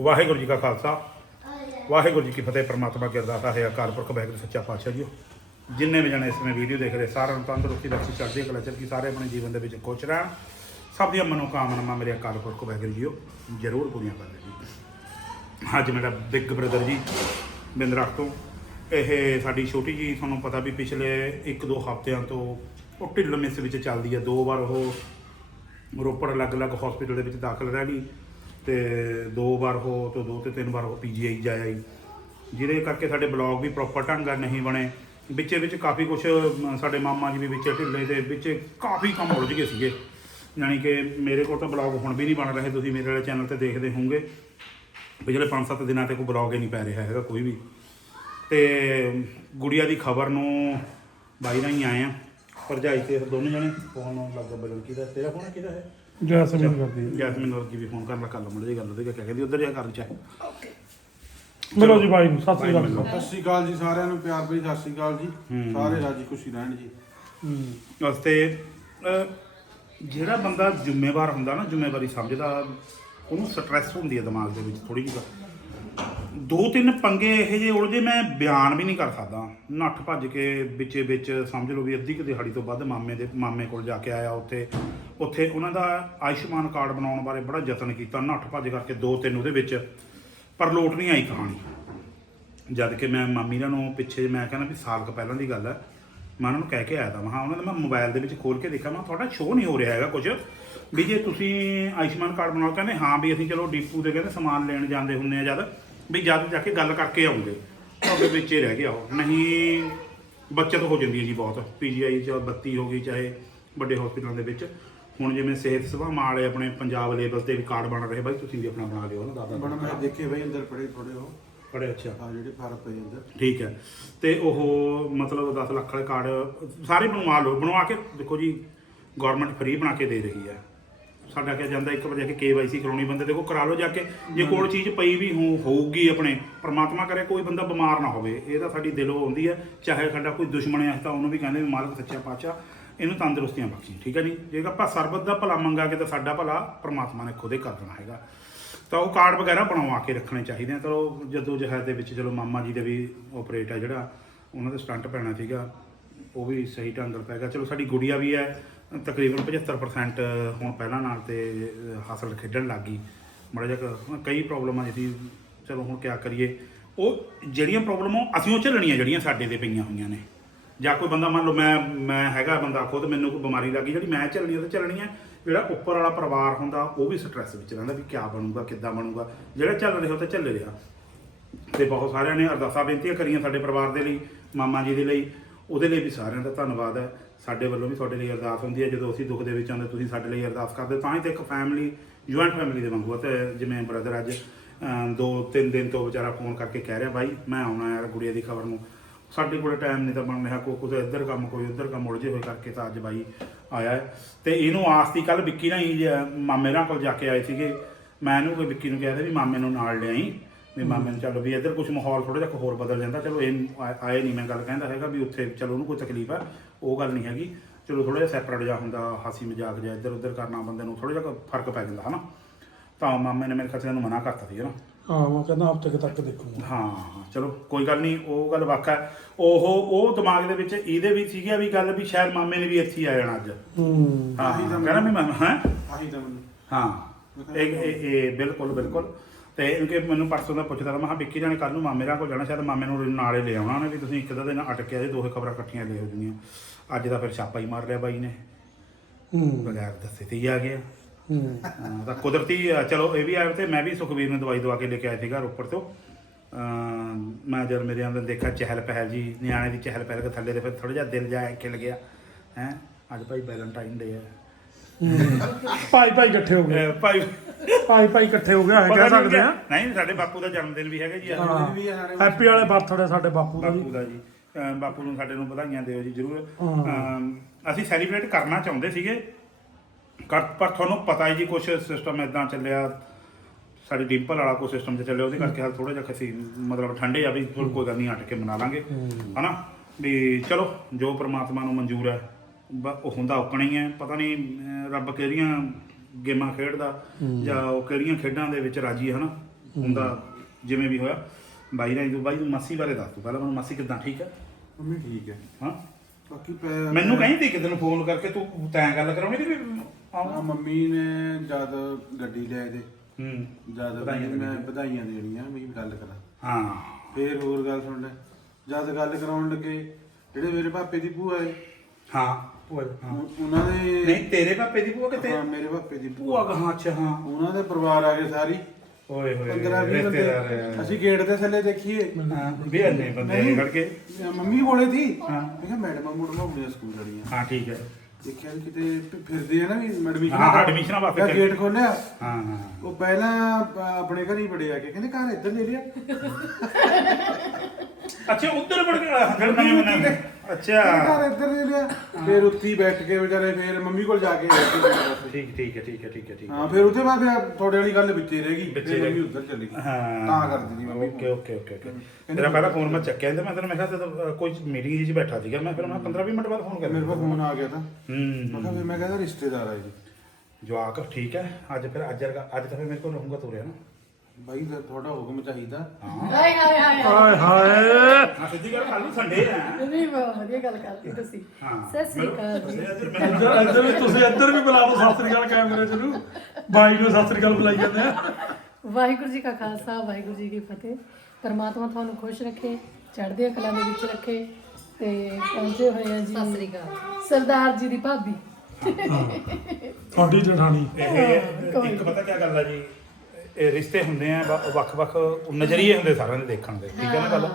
ਵਾਹਿਗੁਰੂ ਜੀ ਕਾ ਖਾਲਸਾ। ਵਾਹਿਗੁਰੂ ਜੀ ਕੀ ਫਤਿਹ। ਪ੍ਰਮਾਤਮਾ ਕੀ ਅਰਦਾਸ ਹੈ ਅਕਾਲ ਪੁਰਖ ਵਾਹਿਗੁਰੂ ਸੱਚਾ ਪਾਤਸ਼ਾਹ ਜੀ। ਜਿੰਨੇ ਵੀ ਜਣੇ ਇਸ ਸਮੇਂ ਵੀਡੀਓ ਦੇਖ ਰਹੇ, ਸਾਰਿਆਂ ਨੂੰ ਤੰਦਰੁਸਤੀ ਬਖਸ਼ੀ, ਚੜ੍ਹਦੀ ਕਲਾ ਚ ਕੀ ਸਾਰੇ ਆਪਣੇ ਜੀਵਨ ਦੇ ਵਿੱਚ ਖੁਸ਼ ਰਹਿਣ। ਸਭ ਦੀਆਂ ਮਨੋਕਾਮਨਾਵਾਂ ਮੇਰੇ ਅਕਾਲ ਪੁਰਖ ਵਾਹਿਗੁਰੂ ਜੀਓ, ਜ਼ਰੂਰ ਪੂਰੀਆਂ ਕਰ ਜੀ। ਅੱਜ ਮੇਰਾ ਬਿਗ ਬ੍ਰਦਰ ਜੀ ਬਿੰਦਰਖ ਤੋਂ। ਇਹ ਸਾਡੀ ਛੋਟੀ ਜੀ, ਤੁਹਾਨੂੰ ਪਤਾ ਵੀ ਪਿਛਲੇ 1-2 ਹਫ਼ਤਿਆਂ ਤੋਂ ਉਹ ਢਿੱਲ ਮਿਸ ਵਿੱਚ ਚੱਲਦੀ ਹੈ ਦੋ ਵਾਰ ਉਹ ਰੋਪੜ ਅਲੱਗ-ਅਲੱਗ ਹਸਪੀਟਲ ਦੇ ਵਿੱਚ ਦਾਖਲ ਰਹਿ ਗਈ। ਤੇ ਦੋ ਵਾਰ ਹੋ ਤੋਂ ਦੋ ਤੇ ਤਿੰਨ ਵਾਰ ਉਹ ਪੀਜੀਆਈ ਜਾਇਆ ਜੀ। ਜਿਹਦੇ ਕਰਕੇ ਸਾਡੇ ਬਲੌਗ ਵੀ ਪ੍ਰੋਪਰ ਢੰਗ ਨਾਲ ਨਹੀਂ ਬਣੇ। ਵਿੱਚੇ ਵਿੱਚ ਕਾਫੀ ਕੁਝ ਸਾਡੇ ਮਾਮਾ ਜੀ ਵੀ ਵਿੱਚ ਢਿੱਲੇ ਦੇ ਵਿੱਚ ਕਾਫੀ ਕੰਮ ਉਲਝ ਗਏ ਸੀਗੇ। ਯਾਨੀ ਕਿ ਮੇਰੇ ਕੋਲ ਤਾਂ ਬਲੌਗ ਹੁਣ ਵੀ ਨਹੀਂ ਬਣ ਰਹੇ, ਤੁਸੀਂ ਮੇਰੇ ਵਾਲੇ ਚੈਨਲ ਤੇ ਦੇਖਦੇ ਹੋਵੋਗੇ। ਪਿਛਲੇ 5-7 ਦਿਨਾਂ ਤੇ ਕੋਈ ਬਲੌਗ ਹੀ ਨਹੀਂ ਪੈ ਰਿਹਾ ਹੈਗਾ, ਕੋਈ ਵੀ। ਤੇ ਗੁੜੀਆ ਦੀ ਖਬਰ ਨੂੰ ਬਾਈ ਨਾਲ ਹੀ ਆਏ ਆ। ਭਰਜਾਈ ਤੇ ਦੋਨੇ ਜਣੇ। ਫੋਨ ਲੱਗਾ ਬਦਲ ਕਿਹਦਾ, ਤੇਰਾ ਫੋਨ ਕਿਹਦਾ ਹੈ? ਜੈਸਮੀਨ ਕਰਦੀ ਹੈ ਜੈਸਮੀਨ ਵਰਗੀ ਵੀ ਫੋਨ ਕਰਨ ਲਾ ਕੱਲ ਮੁੰਡੇ ਦੀ ਗੱਲ ਉਹਦੇ ਕਿਆ ਕਹਿੰਦੀ ਉਧਰ ਜਾ ਕਰਨ ਚਾਹੇ ਮਿਲੋ ਜੀ ਬਾਈ ਨੂੰ ਸਤਿ ਸ੍ਰੀ ਅਕਾਲ। ਸਤਿ ਸ਼੍ਰੀ ਅਕਾਲ ਜੀ ਸਾਰਿਆਂ ਨੂੰ ਪਿਆਰ ਭਰੀ ਸਤਿ ਸ਼੍ਰੀ ਅਕਾਲ ਜੀ। ਸਾਰੇ ਰਾਜੀ ਖੁਸ਼ੀ ਰਹਿਣ ਜੀ। ਹੂੰ। ਵਾਸਤੇ ਜਿਹੜਾ ਬੰਦਾ ਜ਼ਿੰਮੇਵਾਰ ਹੁੰਦਾ ਨਾ ਜ਼ਿੰਮੇਵਾਰੀ ਸਮਝਦਾ ਉਹਨੂੰ ਸਟ੍ਰੈਸ ਹੁੰਦੀ ਹੈ ਦਿਮਾਗ ਦੇ ਵਿੱਚ ਥੋੜੀ ਜਿਹੀ ਦੋ ਤਿੰਨ ਪੰਗੇ ਇਹੋ ਜਿਹੇ ਉਲਝੇ, ਮੈਂ ਬਿਆਨ ਵੀ ਨਹੀਂ ਕਰ ਸਕਦਾ। ਨੱਠ ਭੱਜ ਕੇ ਵਿੱਚੇ ਵਿੱਚ ਸਮਝ ਲਓ ਵੀ ਅੱਧੀ ਕੁ ਦਿਹਾੜੀ ਤੋਂ ਵੱਧ ਮਾਮੇ ਦੇ, ਮਾਮੇ ਕੋਲ ਜਾ ਕੇ ਆਇਆ ਉੱਥੇ। ਉੱਥੇ ਉਹਨਾਂ ਦਾ ਆਯੁਸ਼ਮਾਨ ਕਾਰਡ ਬਣਾਉਣ ਬਾਰੇ ਬੜਾ ਯਤਨ ਕੀਤਾ, ਨੱਠ ਭੱਜ ਕਰਕੇ ਦੋ ਤਿੰਨ ਉਹਦੇ ਵਿੱਚ। ਪਰ ਲੋਟ ਨਹੀਂ ਆਈ ਕਹਾਣੀ। ਜਦ ਕਿ ਮੈਂ ਮਾਮੀ ਇਹਨਾਂ ਨੂੰ ਪਿੱਛੇ ਮੈਂ ਕਹਿੰਦਾ ਵੀ ਸਾਲ ਕੁ ਪਹਿਲਾਂ ਦੀ ਗੱਲ ਹੈ। ਮੈਂ ਉਹਨਾਂ ਨੂੰ ਕਹਿ ਕੇ ਆਇਆ ਤਾਂ ਹਾਂ ਉਹਨਾਂ ਦਾ ਮੈਂ ਮੋਬਾਈਲ ਦੇ ਵਿੱਚ ਖੋਲ ਕੇ ਦੇਖਿਆ, ਮੈਂ ਕਿਹਾ ਤੁਹਾਡਾ ਸ਼ੋਅ ਨਹੀਂ ਹੋ ਰਿਹਾ ਹੈਗਾ ਕੁਝ ਵੀ ਜੇ ਤੁਸੀਂ ਆਯੁਸ਼ਮਾਨ ਕਾਰਡ ਬਣਾਓ, ਕਹਿੰਦੇ ਹਾਂ ਵੀ ਅਸੀਂ ਚਲੋ ਡੀਪੂ ਦੇ ਕਹਿੰਦੇ ਸਮਾਨ ਲੈਣ ਜਾਂਦੇ ਹੁੰਦੇ ਆ ਜਦ। ਵੀ ਜਦ ਜਾ ਕੇ ਗੱਲ ਕਰਕੇ ਆਉਂਗੇ ਤੁਹਾਡੇ ਵਿੱਚ ਹੀ ਰਹਿ ਗਿਆ ਉਹ। ਨਹੀਂ ਬੱਚਤ ਹੋ ਜਾਂਦੀ ਹੈ ਜੀ ਬਹੁਤ। ਪੀਜੀਆਈ ਚ ਬੱਤੀ ਹੋ ਗਈ ਚਾਹੇ ਵੱਡੇ ਹਸਪੀਟਲਾਂ ਦੇ ਵਿੱਚ। ਹੁਣ ਜਿਵੇਂ ਸਿਹਤ ਸਭਾਵਾਂ ਵਾਲੇ ਆਪਣੇ ਪੰਜਾਬ ਲੈਵਲ ਤੇ ਕਾਰਡ ਬਣ ਰਹੇ ਬਾਈ ਤੁਸੀਂ ਵੀ ਆਪਣਾ ਬਣਾ ਲਿਓ ਨਾ ਦਾਦਾ ਬਣ ਮੈਂ ਦੇਖੇ ਬਈ ਅੰਦਰ ਪੜੇ ਥੋੜੇ ਉਹ। ਬੜੇ ਅੱਛਾ। ਆ ਜਿਹੜੇ ਫ਼ਰਕ ਪਏ ਅੰਦਰ। ਠੀਕ ਹੈ। ਤੇ ਉਹ ਮਤਲਬ 10 ਲੱਖ ਵਾਲੇ ਕਾਰਡ ਸਾਰੇ ਬਣਵਾ ਲਓ। ਬਣਵਾ ਕੇ ਦੇਖੋ ਜੀ ਗਵਰਨਮੈਂਟ ਫ੍ਰੀ ਬਣਾ ਕੇ ਦੇ ਰਹੀ ਹੈ। ਸਾਡਾ ਕਿਹਾ ਜਾਂਦਾ ਇੱਕ ਵਜੇ ਕੇ ਕੇਵਾਈਸੀ ਕਰਾਉਣੀ ਬੰਦੇ, ਦੇਖੋ ਕਰਾ ਲਓ ਜਾ ਕੇ। ਜੇ ਕੋਲ ਚੀਜ਼ ਪਈ ਵੀ ਹੋ ਹੋਊਗੀ ਆਪਣੇ, ਪਰਮਾਤਮਾ ਕਰੇ ਕੋਈ ਬੰਦਾ ਬਿਮਾਰ ਨਾ ਹੋਵੇ, ਇਹ ਤਾਂ ਸਾਡੀ ਦਿਲੋਂ ਆਉਂਦੀ ਹੈ। ਚਾਹੇ ਸਾਡਾ ਕੋਈ ਦੁਸ਼ਮਣ ਹੈ ਤਾਂ ਉਹਨੂੰ ਵੀ ਕਹਿੰਦੇ ਵੀ ਮਾਲਕ ਸੱਚਾ ਪਾਤਸ਼ਾਹ, ਇਹਨੂੰ ਤੰਦਰੁਸਤੀਆਂ ਬਖਸ਼ੀ, ਠੀਕ ਹੈ ਜੀ? ਜੇ ਆਪਾਂ ਸਰਬਤ ਦਾ ਭਲਾ ਮੰਗਾਂਗੇ ਤਾਂ ਸਾਡਾ ਭਲਾ ਪਰਮਾਤਮਾ ਨੇ ਖੁਦ ਹੀ ਕਰ ਦੇਣਾ ਹੈਗਾ। ਤਾਂ ਉਹ ਕਾਰਡ ਵਗੈਰਾ ਬਣਵਾ ਕੇ ਰੱਖਣੇ ਚਾਹੀਦੇ ਆ। ਚਲੋ, ਜਦੋਂ ਜਹਾਜ਼ ਦੇ ਵਿੱਚ ਚਲੋ ਮਾਮਾ ਜੀ ਦੇ ਵੀ ਆਪਰੇਟ ਆ ਜਿਹੜਾ, ਉਹਨਾਂ ਦੇ ਸਟੰਟ ਪੈਣਾ ਸੀਗਾ, ਉਹ ਵੀ ਸਹੀ ਢੰਗ ਨਾਲ ਪੈਗਾ ਚਲੋ, ਸਾਡੀ ਗੁੜੀਆ ਵੀ ਹੈ ਤਕਰੀਬਨ 75% ਹੁਣ ਪਹਿਲਾਂ ਨਾਲ ਤੇ ਹਾਸਲ ਖੇਡਣ ਲੱਗ ਗਈ। ਮਾੜਾ ਜਿਹਾ ਕੁ- ਕਈ ਪ੍ਰੋਬਲਮਾਂ ਜਿਹਦੀ, ਚਲੋ ਹੁਣ ਕਿਆ ਕਰੀਏ। ਉਹ ਜਿਹੜੀਆਂ ਪ੍ਰੋਬਲਮਾਂ ਅਸੀਂ ਉਹ ਝੱਲਣੀਆਂ ਜਿਹੜੀਆਂ ਸਾਡੇ ਤੇ ਪਈਆਂ ਹੋਈਆਂ ਨੇ। ਜਾਂ ਕੋਈ ਬੰਦਾ ਮੰਨ ਲਓ ਮੈਂ ਮੈਂ ਹੈਗਾ ਬੰਦਾ ਖੁਦ, ਮੈਨੂੰ ਕੋਈ ਬਿਮਾਰੀ ਲੱਗੀ ਜਿਹੜੀ ਮੈਂ ਝੱਲਣੀ ਉਹ ਤਾਂ ਝੱਲਣੀ ਹੈ ਜਿਹੜਾ ਉੱਪਰ ਵਾਲਾ ਪਰਿਵਾਰ ਹੁੰਦਾ, ਉਹ ਵੀ ਸਟ੍ਰੈਸ ਵਿੱਚ ਰਹਿੰਦਾ ਵੀ ਕਿਆ ਬਣੂਗਾ, ਕਿੱਦਾਂ ਬਣੂਗਾ। ਜਿਹੜਾ ਚੱਲ ਰਿਹਾ ਉਹ ਤਾਂ ਚੱਲ ਰਿਹਾ। ਤੇ ਬਹੁਤ ਸਾਰਿਆਂ ਨੇ ਅਰਦਾਸਾਂ ਬੇਨਤੀਆਂ ਕਰੀਆਂ ਸਾਡੇ ਪਰਿਵਾਰ ਦੇ ਲਈ, ਮਾਮਾ ਜੀ ਦੇ ਲਈ। ਉਹਦੇ ਲਈ ਵੀ ਸਾਰਿਆਂ ਦਾ ਧੰਨਵਾਦ ਹੈ। ਸਾਡੇ ਵੱਲੋਂ ਵੀ ਤੁਹਾਡੇ ਲਈ ਅਰਦਾਸ ਹੁੰਦੀ ਹੈ, ਜਦੋਂ ਅਸੀਂ ਦੁੱਖ ਦੇ ਵਿੱਚ ਆਉਂਦੇ ਤੁਸੀਂ ਸਾਡੇ ਲਈ ਅਰਦਾਸ ਕਰਦੇ ਤਾਂ ਹੀ ਤਾਂ ਇੱਕ ਫੈਮਿਲੀ ਜੁਆਇੰਟ ਫੈਮਿਲੀ ਦੇ ਵਾਂਗੂ ਆ ਤੇ ਜਿਵੇਂ ਬ੍ਰਦਰ ਅੱਜ ਦੋ, ਤਿੰਨ ਦਿਨ ਤੋਂ ਵਿਚਾਰਾ ਫੋਨ ਕਰਕੇ ਕਹਿ ਰਿਹਾ, ਬਾਈ, ਮੈਂ ਆਉਣਾ ਯਾਰ ਗੁੜੀਆ ਦੀ ਖਬਰ ਨੂੰ। ਸਾਡੇ ਕੋਲ ਟਾਈਮ ਨਹੀਂ ਤਾਂ ਬਣ ਰਿਹਾ, ਕੋਈ ਕੋਈ ਇੱਧਰ ਕੰਮ, ਕੋਈ ਉੱਧਰ ਕੰਮ, ਉਲਝੇ ਹੋਏ ਕਰਕੇ ਤਾਂ ਅੱਜ ਬਾਈ ਆਇਆ ਹੈ। ਤੇ ਇਹਨੂੰ ਆਸ ਦੀ ਕੱਲ ਵਿੱਕੀ ਨਾਲ ਹੀ ਜ- ਮਾਮੇ ਨਾਲ ਕੋਲ ਜਾ ਕੇ ਆਏ ਸੀਗੇ। ਮੈਂ ਇਹਨੂੰ ਕੋਈ ਵਿੱਕੀ ਨੂੰ ਕਿਹਾ ਸੀ ਵੀ ਮਾਮੇ ਨੂੰ ਨਾਲ ਲਿਆਈ। ਵੀ ਮਾਮੇ ਨੂੰ ਚੱਲ ਵੀ ਇੱਧਰ ਕੁਝ ਮਾਹੌਲ ਥੋੜਾ ਜਿਹਾ ਹੋਰ ਬਦਲ ਜਾਂਦਾ। ਚਲੋ ਇਹ ਆ- ਆਏ ਨਹੀਂ ਮੈਂ ਗੱਲ ਕਹਿੰਦਾ ਹੈਗਾ ਵੀ ਉੱਥੇ ਚਲੋ ਉਹਨੂੰ ਕੋਈ ਤਕਲੀਫ ਹੈ ਉਹ ਗੱਲ ਨਹੀਂ ਹੈਗੀ। ਚਲੋ ਥੋੜਾ ਜਿਹਾ ਸੈਪਰੇਟ ਜਾ ਹੁੰਦਾ ਹਾਸੀ ਮਜ਼ਾਕ ਜਿਹਾ ਇੱਧਰ ਉੱਧਰ ਕਰਨਾ ਬੰਦੇ ਨੂੰ ਥੋੜਾ ਜਿਹਾ ਫ਼ਰਕ ਪੈ ਜਾਂਦਾ ਹਨਾ? ਤਾਂ ਮਾਮੇ ਨੇ ਮੇਰੇ ਖਿਆਲ ਨੂੰ ਮਨਾ ਕਰਤਾ ਸੀ ਹਨਾ? ਹਾਂ ਮੈਂ ਕਹਿੰਦਾ ਹਫ਼ਤੇ ਤੱਕ ਦੇਖੂੰਗਾ। ਹਾਂ ਚਲੋ ਕੋਈ ਗੱਲ ਨਹੀਂ ਉਹ ਗੱਲ ਵੱਖ ਹੈ ਉਹ ਉਹ ਦਿਮਾਗ ਦੇ ਵਿੱਚ ਇਹਦੇ ਵੀ ਸੀਗਾ ਵੀ ਗੱਲ ਵੀ ਸ਼ਾਇਦ ਮਾਮੇ ਨੇ ਵੀ ਇੱਥੇ ਹੀ ਆ ਜਾਣਾ ਅੱਜ। ਹੂੰ। ਹਾਂ ਆਹੀ ਤਾਂ ਕਹਿੰਦਾ ਵੀ ਮਾਮਾ ਹਾਂ? ਆਹੀ ਤਾਂ ਮੈਨੂੰ। ਹਾਂ ਇਹ ਇਹ ਇਹ ਬਿਲਕੁਲ ਬਿਲਕੁਲ। ਤੇ ਇਨਕੇ ਮੈਨੂੰ ਪਰਸੋਂ ਦਾ ਪੁੱਛਦਾ ਮੈਂ ਕਿਹਾ ਵਿੱਕੀ ਜਾਣੇ ਕੱਲ ਨੂੰ ਮਾਮੇ ਨਾਲ ਕੋਲ ਜਾਣਾ ਸ਼ਾਇਦ ਮਾਮੇ ਨੂੰ ਨਾਲੇ ਲੈ ਆਉਣਾ ਨੇ ਵੀ ਤੁਸੀਂ ਇੱਕ ਅੱਧਾ ਦਿਨ ਅਟਕਿਆ ਦੇ ਦੋਹੇ ਖਬਰਾਂ ਇਕੱਠੀਆਂ ਲੈ ਹੋ ਜੂਗੀਆਂ ਅੱਜ ਦਾ ਫਿਰ ਛਾਪਾ ਹੀ ਮਾਰ ਲਿਆ ਬਾਈ ਨੇ। ਹੂੰ। ਬਗੈਰ ਦੱਸੇ ਤੇ ਹੀ ਆ ਗਿਆ। ਹੂੰ। ਹਾਂ, ਤਾਂ ਕੁਦਰਤੀ ਅ, ਚਲੋ ਇਹ ਵੀ ਆਇਆ ਤੇ ਮੈਂ ਵੀ ਸੁਖਵੀਰ ਨੂੰ ਦਵਾਈ ਦਵਾ ਕੇ ਲੈ ਕੇ ਆਇਆ ਸੀਗਾ ਰੋਪੜ ਤੋਂ। ਅਮ ਮੈਂ ਜਦ ਮੇਰੇ ਅੰਦਰ ਦੇਖਿਆ ਚਹਿਲ ਪਹਿਲ ਜੀ ਨਿਆਣੇ ਦੀ ਚਹਿਲ ਪਹਿਲ ਕੇ ਥੱਲੇ ਦੇ ਫਿਰ ਥੋੜਾ ਜਿਹਾ ਦਿਲ ਜਾ ਖਿਲ ਗਿਆ ਹੈ ਅੱਜ ਭਾਈ ਵੈਲੈਂਟਾਈਨ ਡੇ ਹੈ ਭਾਈ ਭਾਈ ਇਕੱਠੇ ਹੋ ਗਏ। ਭਾਈ ਭਾਈ ਭਾਈ ਇਕੱਠੇ ਹੋ ਗਏ ਐਂ ਕਹਿ ਸਕਦੇ ਆ ਨਹੀਂ ਸਾਡੇ ਬਾਪੂ ਦਾ ਜਨਮ ਦਿਨ ਵੀ ਹੈਗਾ ਜੀ ਅੱਜ ਹਾਂ। ਵੀ ਹੈ ਸਾਰੇ ਹੈਪੀ ਵਾਲੇ ਬਰਥਡੇ ਸਾਡੇ ਬਾਪੂ ਦਾ ਜੀ। ਬਾਪੂ ਦਾ ਜੀ। ਬਾਪੂ ਨੂੰ ਸਾਡੇ ਨੂੰ ਵਧਾਈਆਂ ਦਿਓ ਜੀ ਜਰੂਰ। ਅਸੀਂ ਸੈਲੀਬ੍ਰੇਟ ਕਰਨਾ ਚਾਹੁੰਦੇ ਸੀਗੇ। ਕਰ ਪਰ ਤੁਹਾਨੂੰ ਪਤਾ ਹੈ ਜੀ ਕੁਝ ਸਿਸਟਮ ਇਦਾਂ ਚੱਲਿਆ। ਸਾਡੀ ਡਿੰਪਲ ਵਾਲਾ ਕੋਈ ਸਿਸਟਮ ਤੇ ਚੱਲਿਆ ਉਹਦੇ ਕਰਕੇ ਹਾਲ ਥੋੜਾ ਜਿਹਾ ਖਸੀ ਮਤਲਬ ਠੰਡੇ ਆ ਵੀ ਕੋਈ ਗੱਲ ਨਹੀਂ ਹਟ ਕੇ ਮਨਾ ਲਾਂਗੇ। ਹਨਾ? ਵੀ ਚਲੋ ਜੋ ਪ੍ਰਮਾਤਮਾ ਨੂੰ ਮਨਜ਼ੂਰ ਹੈ ਉਹ ਹੁੰਦਾ ਉਕਣਾ ਹੀ ਹੈ ਪਤਾ ਨਹੀਂ ਰੱਬ ਕਿਹੜੀਆਂ ਗੇਮਾਂ ਖੇਡਦਾ ਜਾਂ ਉਹ ਕਿਹੜੀਆਂ ਖੇਡਾਂ ਦੇ ਵਿੱਚ ਰਾਜੀ ਹੈ ਹਨਾ ਹੁੰਦਾ ਜਿਵੇਂ ਵੀ ਹੋਇਆ। ਬਾਈ ਰਾਈ ਤੂੰ ਬਾਈ ਤੂੰ ਮਾਸੀ ਬਾਰੇ ਦੱਸ ਤੂੰ ਪਹਿਲਾਂ ਮੈਨੂੰ ਮਾਸੀ ਕਿਦਾਂ ਠੀਕ ਹੈ? ਮੰਮੀ ਠੀਕ ਹੈ। ਹਾਂ। ਬਾਕੀ ਪੈ- ਮੈਨੂੰ ਕਹੀਂ ਤੇ ਕਿਤੇ ਨੂੰ ਫੋਨ ਕਰਕੇ ਤੂੰ ਤੈਂ ਗੱਲ ਕਰਾਉਣੀ ਆ ਆਉਂ? ਮੰਮੀ ਨੇ ਜਦ ਗੱਡੀ ਲੈ ਦੇ ਹੂੰ। ਜਦ ਵਧਾਈਆਂ ਵੀ ਮੈਂ ਵਧਾਈਆਂ ਦੇਣੀਆਂ ਵੀ ਗੱਲ ਕਰਾਂ। ਹਾਂ। ਫੇਰ ਹੋਰ ਗੱਲ ਸੁਣ ਲੈ। ਜਦ ਗੱਲ ਕਰਾਉਣ ਲੱਗੇ ਜਿਹੜੇ ਮੇਰੇ ਪਾਪੇ ਦੀ ਭੂਆ ਹੈ ਹਾਂ। ਭੂਆ ਹਾਂ ਉਹਨਾਂ ਦੇ ਨਹੀਂ ਤੇਰੇ ਪਾਪੇ ਦੀ ਭੂਆ ਕਿਤੇ ਹਾਂ ਮੇਰੇ ਪਾਪੇ ਦੀ ਭੂਆ। ਕਹਾਂ ਅੱਛਾ ਹਾਂ। ਉਹਨਾਂ ਦੇ ਪਰਿਵਾਰ ਆ ਗਏ ਸਾਰੀ। ਓਏ ਹੋਏ 15 20 ਰਿਸ਼ਤੇਦਾਰ ਬੰਦੇ ਆ। ਅਸੀਂ ਗੇਟ ਦੇ ਥੱਲੇ ਦੇਖੀਏ। ਹਾਂ ਵੀ ਇੰਨੇ ਬੰਦੇ ਨਹੀਂ। ਖੜ ਕੇ। ਮੰਮੀ ਕੋਲੇ ਸੀ। ਹਾਂ। ਮੈਂ ਕਿਹਾ ਮੈਡਮਾਂ ਮੁੜਮਾਂ ਹੁੰਦੀਆਂ ਸਕੂਲ ਵਾਲੀਆਂ ਹਾਂ ਠੀਕ ਹੈ ਦੇਖਿਆ ਵੀ ਕਿਤੇ ਫਿ- ਫਿਰਦੇ ਆ ਨਾ ਵੀ ਐਡਮਿਸ਼ਨ ਹਾਂ, admission ਵਾਸਤੇ ਫਿਰ- ਗੇਟ ਖੋਲਿਆ ਹਾਂ ਹਾਂ। ਉਹ ਪਹਿਲਾਂ ਅ, ਆਪਣੇ ਘਰ ਹੀ ਬੜੇ ਆ ਕੇ। ਕਹਿੰਦੇ ਘਰ ਇੱਧਰ ਲੈ ਲਿਆ? ਅੱਛਾ ਉੱਧਰ ਵੜ ਕੇ ਫਿਰ ਨਵੇਂ ਬਣਾ ਅੱਛਾ। ਘਰ ਇੱਧਰ ਲੈ ਲਿਆ। ਫਿਰ ਉੱਥੇ ਹੀ ਬੈਠ ਕੇ ਵਿਚਾਰੇ ਫਿਰ ਮੰਮੀ ਕੋਲ ਜਾ ਕੇ ਬਸ। ਠੀਕ ਠੀਕ ਹੈ ਠੀਕ ਹੈ ਠੀਕ ਹੈ ਠੀਕ ਹੈ। ਹਾਂ ਫਿਰ ਉੱਥੇ ਬਾਅਦ ਫਿਰ ਤੁਹਾਡੇ ਵਾਲੀ ਗੱਲ ਵਿੱਚੇ ਰਹਿ ਗਈ। ਵਿੱਚੇ ਫਿਰ ਰਹਿ ਮੰਮੀ। ਉੱਧਰ ਚਲੀ ਗਈ। ਹਾਂ। ਤਾਂ ਕਰਦੀ ਸੀ mummy. Okay okay okay okay. ਤੇਰਾ ਪਹਿਲਾ ਫੋਨ ਮੈਂ ਚੱਕਿਆ ਤੇ ਮੈਂ ਤੈਨੂੰ ਮੈਂ ਕਿਹਾ ਤੇ ਤਾਂ, ਕੋਈ ਮੀਟਿੰਗ ਜੀ ਬੈਠਾ ਸੀਗਾ ਮੈਂ ਫਿਰ ਮੈਂ 15 20 ਮਿੰਟ ਬਾਅਦ ਫੋਨ ਕਰ ਮੇਰੇ ਕੋਲ ਫੋਨ ਆ ਗਿਆ ਤਾਂ। ਹੂੰ। ਮੈਂ ਕਿਹਾ ਫਿਰ ਮੈਂ ਕਹਿੰਦਾ ਰਿਸ਼ਤੇਦਾਰ ਆ ਜੀ ਜਵਾਕ ਠੀਕ ਹੈ। ਅੱਜ ਫਿਰ ਅੱਜ ਵਰਗਾ- ਅੱਜ ਤਾਂ ਫਿਰ ਮੇਰੇ ਕੋਲ ਰਹੂੰਗਾ ਤੋਰਿਆ ਨਾ। ਬਾਈ ਦਾ ਤੁਹਾਡਾ ਹੁਕਮ ਚਾਹੀਦਾ। ਹਾਏ ਹਾਏ ਹਾਏ ਹਾਏ। ਹਾਏ ਹਾਂ ਸਿੱਧੀ ਗੱਲ ਕੱਲ ਨੂੰ ਸੰਡੇ ਹੈ ਨਹੀਂ ਬਹੁਤ ਵਧੀਆ ਗੱਲ ਕਰਤੀ ਤੁਸੀਂ। ਹਾਂ ਸਤਿ ਸ੍ਰੀ ਅਕਾਲ ਜੀ। ਇੱਧਰ ਇੱਧਰ ਵੀ ਤੁਸੀਂ ਇੱਧਰ ਵੀ ਬੁਲਾ ਲਓ ਸਤਿ ਸ੍ਰੀ ਅਕਾਲ ਕੈਮਰੇ ਚ ਨੂੰ। ਬਾਈ ਨੂੰ ਸਤਿ ਸ੍ਰੀ ਅਕਾਲ ਬੁਲਾਈ ਜਾਂਦੇ ਆ। ਵਾਹਿਗੁਰੂ ਜੀ ਕਾ ਖਾਲਸਾ ਵਾਹਿਗੁਰੂ ਜੀ ਕੀ ਫਤਿਹ। ਪਰਮਾਤਮਾ ਤੁਹਾਨੂੰ ਖੁਸ਼ ਰੱਖੇ ਚੜ੍ਹਦੀਆਂ ਕਲਾਂ ਦੇ ਵਿੱਚ ਰੱਖੇ ਤੇ ਪਹੁੰਚੇ ਹੋਏ ਆ ਜੀ ਸਤਿ ਸ੍ਰੀ ਅਕਾਲ। ਸਰਦਾਰ ਜੀ ਦੀ ਭਾਬੀ। ਤੁਹਾਡੀ ਜਠਾਣੀ। ਇਹ ਇੱਕ ਪਤਾ ਕੀ ਗੱਲ ਆ ਜੀ? ਇਹ ਰਿਸ਼ਤੇ ਹੁੰਦੇ ਆ ਵ- ਵੱਖ-ਵੱਖ ਨਜ਼ਰੀਏ ਹੁੰਦੇ ਸਾਰਿਆਂ ਦੇ ਦੇਖਣ ਦੇ ਠੀਕ ਹੈ ਨਾ ਗੱਲ?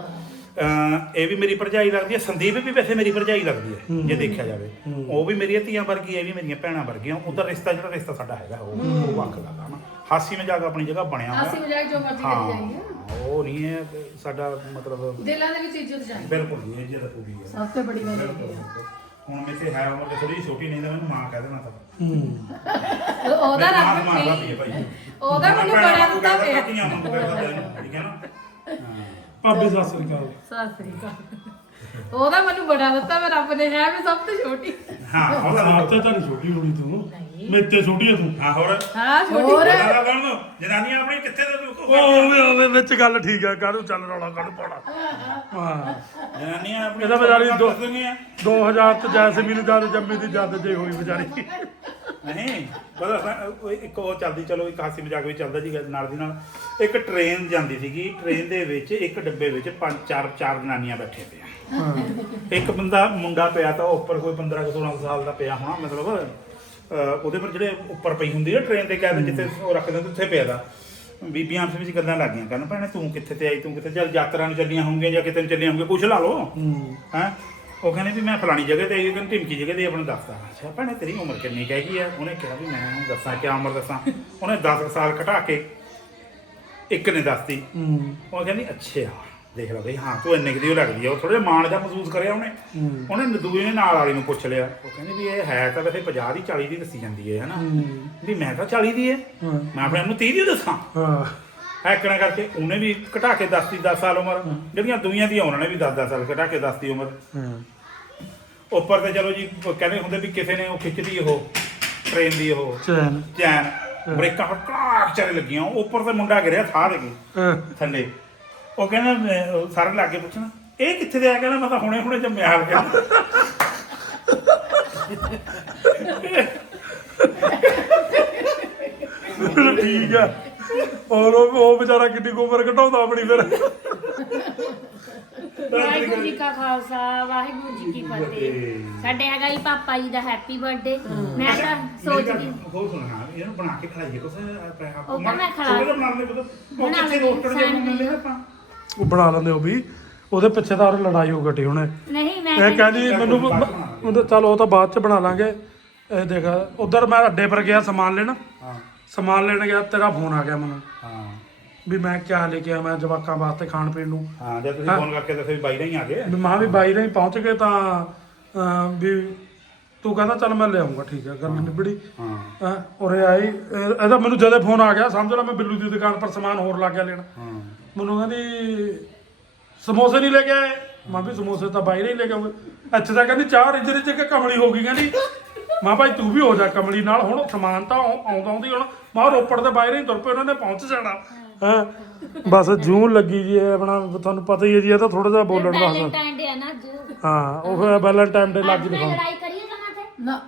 ਅਹ ਇਹ ਵੀ ਮੇਰੀ ਭਰਜਾਈ ਲੱਗਦੀ ਹੈ ਸੰਦੀਪ ਵੀ ਵੈਸੇ ਮੇਰੀ ਭਰਜਾਈ ਲੱਗਦੀ ਹੈ ਜੇ ਦੇਖਿਆ ਜਾਵੇ। ਉਹ ਵੀ ਮੇਰੀਆਂ ਧੀਆਂ ਵਰਗੀ ਹੈ ਇਹ ਵੀ ਮੇਰੀਆਂ ਭੈਣਾਂ ਵਰਗੀਆਂ ਉਹਦਾ ਰਿਸ਼ਤਾ ਜਿਹੜਾ ਰਿਸ਼ਤਾ ਸਾਡਾ ਹੈਗਾ ਉਹ ਉਹ ਵੱਖ ਗੱਲ ਆ ਨਾ ਹਾਸੀ ਮਜ਼ਾਕ ਆਪਣੀ ਜਗ੍ਹਾ ਬਣਿਆ ਹਾਸੀ ਹੋਇਆ ਮਜ਼ਾਕ ਜੋ ਮਰਜ਼ੀ ਕਰੀ ਜਾਈਏ। ਹਾਂ ਉਹ ਨਹੀਂ ਹੈ ਸਾਡਾ ਮਤਲਬ ਦਿਲਾਂ ਦੇ ਵਿੱਚ ਇੱਜ਼ਤ ਜਾਏ ਬਿਲਕੁਲ ਨਹੀਂ ਇਹ ਇੱਜ਼ਤ ਪੂਰੀ ਹੈ। ਸਭ ਤੋਂ ਬੜੀ ਗੱਲ ਇਹ ਹੈ। ਹੁਣ ਮੇਰੇ ਹੈ ਉਮਰ ਤੇ ਥੋੜੀ ਛੋਟੀ ਨਹੀਂ ਤਾਂ ਮੈਨੂੰ ਮਾਂ ਕਹਿ ਦੇਣਾ ਤਾਂ। ਹੂੰ। ਉਹਦਾ ਮਾਂ ਰੱਬ ਮਾਂ ਨਹੀਂ ਵੀ ਹੈ ਭਾਈ। ਉਹਦਾ ਮੈਨੂੰ ਬੜਾ ਦਿੱਤਾ ਪਿਆ। ਵਾਂਗੂ ਕਹਿ ਦਿੰਦਾ ਇਹਨੂੰ, ਠੀਕ ਹੈ ਨਾ? ਹਾਂ। ਭਾਬੀ ਸਤਿ ਸ੍ਰੀ ਅਕਾਲ। ਸਤਿ ਸ੍ਰੀ ਅਕਾਲ। ਉਹਦਾ ਮੈਨੂੰ ਬੜਾ ਦਿੱਤਾ ਮੈਂ ਰੱਬ ਨੇ ਹੈ ਮੈਂ ਸਭ ਤੋਂ ਛੋਟੀ। ਹਾਂ ਹੋਰ ਆਪ ਤਾਂ ਤਾਂ ਛੋਟੀ ਹੋਣੀ ਤੂੰ। ਮੇਰੇ ਤੇ ਛੋਟੀ ਹੈ ਤੂੰ। ਹਾਂ ਹੋਰ? ਹਾਂ ਛੋਟੀ। ਕਰਨ ਨੂੰ ਜਨਾਨੀਆਂ ਆਪਣੀ ਕਿੱਥੇ ਦੇ ਉਹ ਉਹਦੇ ਉਹਦੇ ਵਿੱਚ ਗੱਲ ਠੀਕ ਹੈ ਕਾਹਨੂੰ ਚੱਲ ਰੌਲਾ ਕਾਹਨੂੰ ਪਾਉਣਾ? ਹਾਂ। ਜਨਾਨੀਆਂ ਆਪਣੀ ਇਹਦਾ ਵਿਚਾਰੀ ਦੋ- ਦੱਸਦੀਆਂ 2000 ਚ ਜੈਸਮੀਨ ਜਦ ਜੰਮੀ ਦੀ ਜਦ ਜੇ ਹੋਈ ਵਿਚਾਰੀ। ਨਹੀਂ ਪਤਾ ਸਾ- ਉਹ ਇੱਕ ਉਹ ਚੱਲਦੀ ਚਲੋ ਇੱਕ ਹਾਸੀ ਮਜ਼ਾਕ ਵੀ ਚੱਲਦਾ ਜੀ ਨਾਲ ਦੀ ਨਾਲ। ਇੱਕ ਟ੍ਰੇਨ ਜਾਂਦੀ ਸੀਗੀ ਟ੍ਰੇਨ ਦੇ ਵਿੱਚ ਇੱਕ ਡੱਬੇ ਵਿੱਚ ਪੰਜ ਚਾਰ ਚਾਰ ਜਨਾਨੀਆਂ ਬੈਠੇ ਪਏ ਆ ਹਾਂ। ਇੱਕ ਬੰਦਾ ਮੁੰਡਾ ਪਿਆ ਤਾਂ ਉੱਪਰ ਕੋਈ 15 ਕੁ 16 ਸਾਲ ਦਾ ਪਿਆ ਹੋਣਾ ਮਤਲਬ। ਉਹਦੇ ਪਰ ਜਿਹੜੇ ਉੱਪਰ ਪਈ ਹੁੰਦੀ ਹੈ ਟ੍ਰੇਨ ਤੇ ਕਹਿੰਦੇ ਜਿੱਥੇ ਉਹ ਰੱਖਦੇ ਹੁੰਦੇ ਉੱਥੇ ਪਿਆ ਦਾ ਬੀਬੀਆਂ ਆਪਸ ਵਿੱਚ ਗੱਲਾਂ ਲੱਗ ਗਈਆਂ ਕਹਿੰਦਾ ਭੈਣੇ ਤੂੰ ਕਿੱਥੇ ਤੇ ਆਈ ਤੂੰ ਕਿੱਥੇ? ਚੱਲ ਯਾਤਰਾ ਨੂੰ ਚੱਲੀਆਂ ਹੋਣਗੀਆਂ ਜਾਂ ਕਿਤੇ ਨੂੰ ਚੱਲੀਆਂ ਹੋਣਗੀਆਂ ਪੁੱਛ ਲਾ ਲਓ। ਹੂੰ। ਉਹ ਕਹਿੰਦੇ ਵੀ ਮੈਂ ਫਲਾਣੀ ਜਗ੍ਹਾ ਤੇ ਆਈ ਕਹਿੰਦੀ ਢਿਮਕੀ ਜਗ੍ਹਾ ਤੇ ਆਪਣਾ ਦੱਸਦਾ ਅੱਛਾ ਭੈਣੇ ਤੇਰੀ ਉਮਰ ਕਿੰਨੀ ਕਹਿ ਗਈ ਆ? ਉਹਨੇ ਕਿਹਾ ਵੀ ਮੈਂ ਦੱਸਾਂ ਕਿਆ ਉਮਰ ਦੱਸਾਂ? ਉਹਨੇ 10 ਸਾਲ ਘਟਾ ਕੇ ਇੱਕ ਨੇ ਦੱਸਤੀ। ਉਹ ਕਹਿੰਦੀ ਅੱਛਾ। ਦੇਖ ਲੈ ਬਈ ਹਾਂ ਤੂੰ ਇੰਨੇ ਕੁ ਦੀ ਉਹ ਲੱਗਦੀ ਆ ਉਹ ਥੋੜਾ ਮਾਣ ਜਿਹਾ ਮਹਿਸੂਸ ਕਰਿਆ ਉਹਨੇ। ਉਹਨੇ ਦੂਏ ਨੇ ਨਾਲ ਵਾਲੀ ਨੂੰ ਪੁੱਛ ਲਿਆ ਉਹ ਕਹਿੰਦੀ ਵੀ ਇਹ ਹੈ ਤਾਂ ਵੈਸੇ 50 ਦੀ 40 ਦੀ ਦੱਸੀ ਜਾਂਦੀ ਹੈ ਹਨਾ? ਵੀ ਮੈਂ ਤਾਂ 40 ਦੀ ਹੈ। ਮੈਂ ਆਪਣੇ ਆਪ ਨੂੰ 30 ਦੀ ਦੱਸਾਂ। ਹਾਂ। ਐਕਣਾ ਕਰਕੇ ਉਹਨੇ ਵੀ ਘਟਾ ਕੇ ਦੱਸਤੀ 10 ਸਾਲ ਉਮਰ। ਜਿਹੜੀਆਂ ਦੁਨੀਆ ਦੀਆਂ ਉਹਨਾਂ ਨੇ ਵੀ 10 10 ਸਾਲ ਘਟਾ ਕੇ ਦੱਸਤੀ ਉਮਰ। ਹਾਂ। ਉੱਪਰ ਤੇ ਚਲੋ ਜੀ ਕਹਿੰਦੇ ਹੁੰਦੇ ਵੀ ਕਿਸੇ ਨੇ ਉਹ ਖਿੱਚਦੀ ਉਹ ਟ੍ਰੇਨ ਦੀ ਉਹ। ਚੈਨ। ਚੈਨ। ਬ੍ਰੇਕਾਂ ਹਟਾਕ ਚੱਲ ਲੱਗੀਆਂ ਉੱਪਰ ਤੇ ਮੁੰਡਾ ਗਿਰਿਆ ਥਾਂ ਦੇ ਕੇ ਥੱਲੇ। ਉਹ ਕਹਿੰਦਾ ਮੈਂ- ਉਹ ਸਾਰੇ ਲੱਗੇ ਪੁੱਛਣਾ ਇਹ ਕਿੱਥੇ ਦੇ ਆ? ਕਹਿੰਦਾ ਮੈਂ ਤਾਂ ਹੁਣੇ ਹੁਣੇ ਜੰਮਿਆ ਹਾਲ ਗਿਆ ਠੀਕ ਆ। ਔਰ ਉਹ ਉਹ ਵਿਚਾਰਾ ਕਿੰਨੀ ਕੁ ਉਮਰ ਘਟਾਉਂਦਾ ਆਪਣੀ ਫਿਰ। ਵਾਹਿਗੁਰੂ ਜੀ ਕਾ ਖਾਲਸਾ ਵਾਹਿਗੁਰੂ ਜੀ ਕੀ ਫਤਿਹ। ਸਾਡੇ ਹੈਗਾ ਜੀ ਪਾਪਾ ਜੀ ਦਾ ਹੈਪੀ ਬਰਥਡੇ ਮੈਂ ਤਾਂ ਸੋਚਦੀ ਹੋਰ ਸੁਣ ਹਾਂ ਇਹਨੂੰ ਬਣਾ ਕੇ ਖਿਲਾਈਏ ਕੁਛ ਉਹ ਤਾਂ ਮੈਂ ਖਿਲਾ- ਬਣਾ ਕੁਛ। ਉਹ ਬਣਾ ਕਿੱਥੇ ਲੈਂਦੇ, ਦੇ ਮਿਲਦੇ ਆਪਾਂ। ਉਹ ਬਣਾ ਲੈਂਦੇ ਉਹ ਵੀ ਉਹਦੇ ਪਿੱਛੇ ਤਾਂ ਲੜਾਈ ਹੋ ਘਟੀ ਹੁਣੇ। ਨਹੀਂ ਮੈਂ ਇਹ ਕਹਿੰਦੀ ਮੈਨੂੰ ਉਹਦੇ ਚਲ ਉਹ ਤਾਂ ਬਾਅਦ ਚ ਬਣਾ ਲਾਂਗੇ। ਇਹ ਦੇਖ ਉਧਰ ਮੈਂ ਅੱਡੇ ਪਰ ਗਿਆ ਸਮਾਨ ਲੈਣ। ਹਾਂ। ਸਮਾਨ ਲੈਣ ਗਿਆ ਤੇਰਾ ਫੋਨ ਆ ਗਿਆ ਮੈਨੂੰ। ਹਾਂ। ਵੀ ਮੈਂ ਕਿਆ ਲੈ ਕੇ ਆਇਆ ਮੈਂ ਜਵਾਕਾਂ ਵਾਸਤੇ ਖਾਣ ਪੀਣ ਨੂੰ। ਹਾਂ ਜਦ ਤੁਸੀਂ। ਫੋਨ ਕਰਕੇ ਦੱਸੇ ਵੀ ਬਾਈ ਨਹੀਂ ਆ ਗਏ। ਵੀ ਮਾਂ ਵੀ ਬਾਈ ਨਹੀਂ ਪਹੁੰਚ ਗਏ ਤਾਂ ਅਹ, ਵੀ ਤੂੰ ਕਹਿੰਦਾ ਚੱਲ ਮੈਂ ਲਿਆਉਂਗਾ ਠੀਕ ਹੈ ਗੱਲ ਨਿਬੜੀ। ਹਾਂ। ਹਾਂ ਉਰੇ ਆਈ ਇਹ- ਇਹਦਾ ਮੈਨੂੰ ਜਦੇ ਫੋਨ ਆ ਗਿਆ ਸਮਝ ਲਾ ਮੈਂ ਬਿੱਲੂ ਦੀ ਦੁਕਾਨ ਪਰ ਸਮਾਨ ਹੋਰ ਲੱਗ ਗਿਆ ਲੈਣ। ਹਾਂ। ਮੈਨੂੰ ਕਹਿੰਦੀ ਸਮੋਸੇ ਨਹੀਂ ਲੈ ਕੇ ਆਏ। ਮੈਂ ਵੀ ਸਮੋਸੇ ਤਾਂ ਬਾਈ ਨਹੀਂ ਲੈ ਕੇ ਆਉਂਗੇ। ਅੱਛਾ ਤਾਂ ਕਹਿੰਦੀ ਚਾਹ ਰਿੱਝ ਰਿੱਝ ਕੇ ਕਮਲੀ ਹੋ ਗਈ ਕਹਿੰਦੀ। ਮਾਂ ਭਾਈ ਤੂੰ ਵੀ ਹੋ ਜਾ ਕਮਲੀ ਨਾਲ ਹੁਣ ਸਮਾਨ ਤਾਂ ਆਉ- ਆਉਂਦਾ ਆਉਂਦੀ ਹੁਣ। ਮਾਂ ਰੋਪੜ ਦੇ ਬਾਈ ਨਹੀਂ ਤੁਰ ਪਏ ਉਹਨਾਂ ਨੇ ਪਹੁੰਚ ਜਾਣਾ। ਹਾਂ? ਬਸ ਜੂਨ ਲੱਗੀ ਜੀ ਇਹ ਆਪਣਾ ਤੁਹਾਨੂੰ ਪਤਾ ਹੀ ਹੈ ਜੀ ਇਹ ਤਾਂ ਥੋੜਾ ਜਿਹਾ ਬੋਲਣ ਦਾ ਹੱਸਾ ਵੈਲੈਂਟਾਈਨ ਡੇ ਆ ਨਾ ਅੱਜ ਹਾਂ ਉਹ ਫਿਰ ਵੈਲੈਂਟਾਈਨ ਡੇ ਲੱਗ ਹੈ ਨਾ।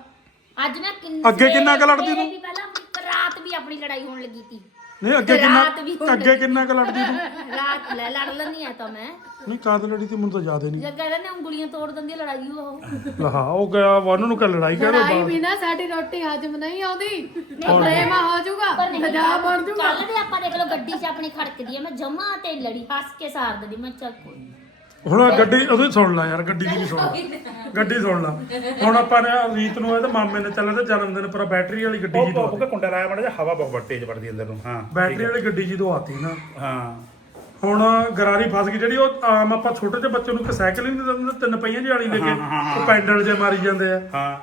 ਮੈਂ ਕਿੰਨਾ ਅੱਗੇ ਕਿੰਨਾ ਕੁ ਲੜਦੀ ਤੂੰ? ਵੀ ਪਹਿਲਾਂ ਆਪਣੀ- ਰਾਤ ਵੀ ਆਪਣੀ ਲੜਾਈ ਹੋਣ ਲੱਗੀ ਸੀ। ਨਹੀਂ ਅੱਗੇ ਕਿੰਨਾ ਰਾਤ ਵੀ ਅੱਗੇ ਕਿੰਨਾ ਕੁ ਲੜਦੀ ਤੂੰ? ਰਾਤ ਲੈ ਲੜ ਲੈਂਦੀ ਆ ਤਾਂ ਮੈਂ। ਨਹੀਂ ਕਾਦ ਲੜੀ ਤੇ? ਮੈਨੂੰ ਤਾਂ ਯਾਦ ਹੀ ਨਹੀਂ। ਜਦ ਕਹਿੰਦੇ ਨੇ ਉਂਗਲੀਆਂ ਤੋੜ ਦਿੰਦੀ ਆ ਲੜਾਈ ਉਹ। ਲਹਾ ਉਹ ਗਿਆ ਉਹਨਾਂ ਨੂੰ ਕਹ ਲੜਾਈ ਕਰ ਲੜਾਈ ਵੀ ਨਾ ਸਾਡੀ ਰੋਟੀ ਹਜਮ ਨਹੀਂ ਆਉਂਦੀ। ਪ੍ਰੇਮ ਹੋ ਜਾਊਗਾ ਤੇਜ਼ਾਬ ਬਣ ਜਾਊਗਾ। ਕੱਲ ਵੀ ਆਪਾਂ ਦੇਖ ਲਓ ਗੱਡੀ 'ਚ ਆਪਣੀ ਖੜਕਦੀ ਆ ਮੈਂ ਜਮਾ ਤੇ ਲੜੀ ਹੱਸ ਕੇ ਸਾਰ ਦਿੰਦੀ ਮੈਂ ਚੱਲ ਕੋਈ ਨੀ। ਹੁਣ ਗੱਡੀ ਉਹਦੀ ਸੁਣ ਲੈ ਯਾਰ ਗੱਡੀ ਦੀ ਵੀ ਸੁਣ ਲੈ। ਗੱਡੀ ਸੁਣ ਲੈ। ਹੁਣ ਆਪਾਂ ਨੇ ਰੀਤ ਨੂੰ ਇਹਦੇ ਮਾਮੇ ਨੇ ਚੱਲਿਆ ਤੇ ਜਨਮ ਦਿਨ ਪਰ ਬੈਟਰੀ ਵਾਲੀ ਗੱਡੀ ਜੀ ਉਹ ਤੋਂ ਉਹ ਕੁੰਡਾ ਲਾਇਆ ਮੜਾ ਹਵਾ ਬਹੁਤ ਤੇਜ਼ ਵੜਦੀ ਅੰਦਰ ਨੂੰ। ਹਾਂ ਬੈਟਰੀ ਵਾਲੀ ਗੱਡੀ ਜੀ ਤੋਂ ਆਤੀ ਨਾ। ਹਾਂ। ਹੁਣ ਗਰਾਰੀ ਫਸ ਗਈ ਜਿਹੜੀ ਉਹ ਆਮ ਆਪਾਂ ਛੋਟੇ ਜਿਹੇ ਬੱਚੇ ਨੂੰ ਇੱਕ ਸਾਈਕਲ ਹੀ ਨਹੀਂ ਦਿੰਦੇ ਤਿੰਨ ਪਹੀਆਂ ਜਿਹੀ ਵਾਲੀ ਲੈ ਕੇ। ਉਹ ਪੈਂਡਲ ਜੇ ਮਾਰੀ ਜਾਂਦੇ ਆ। ਹਾਂ।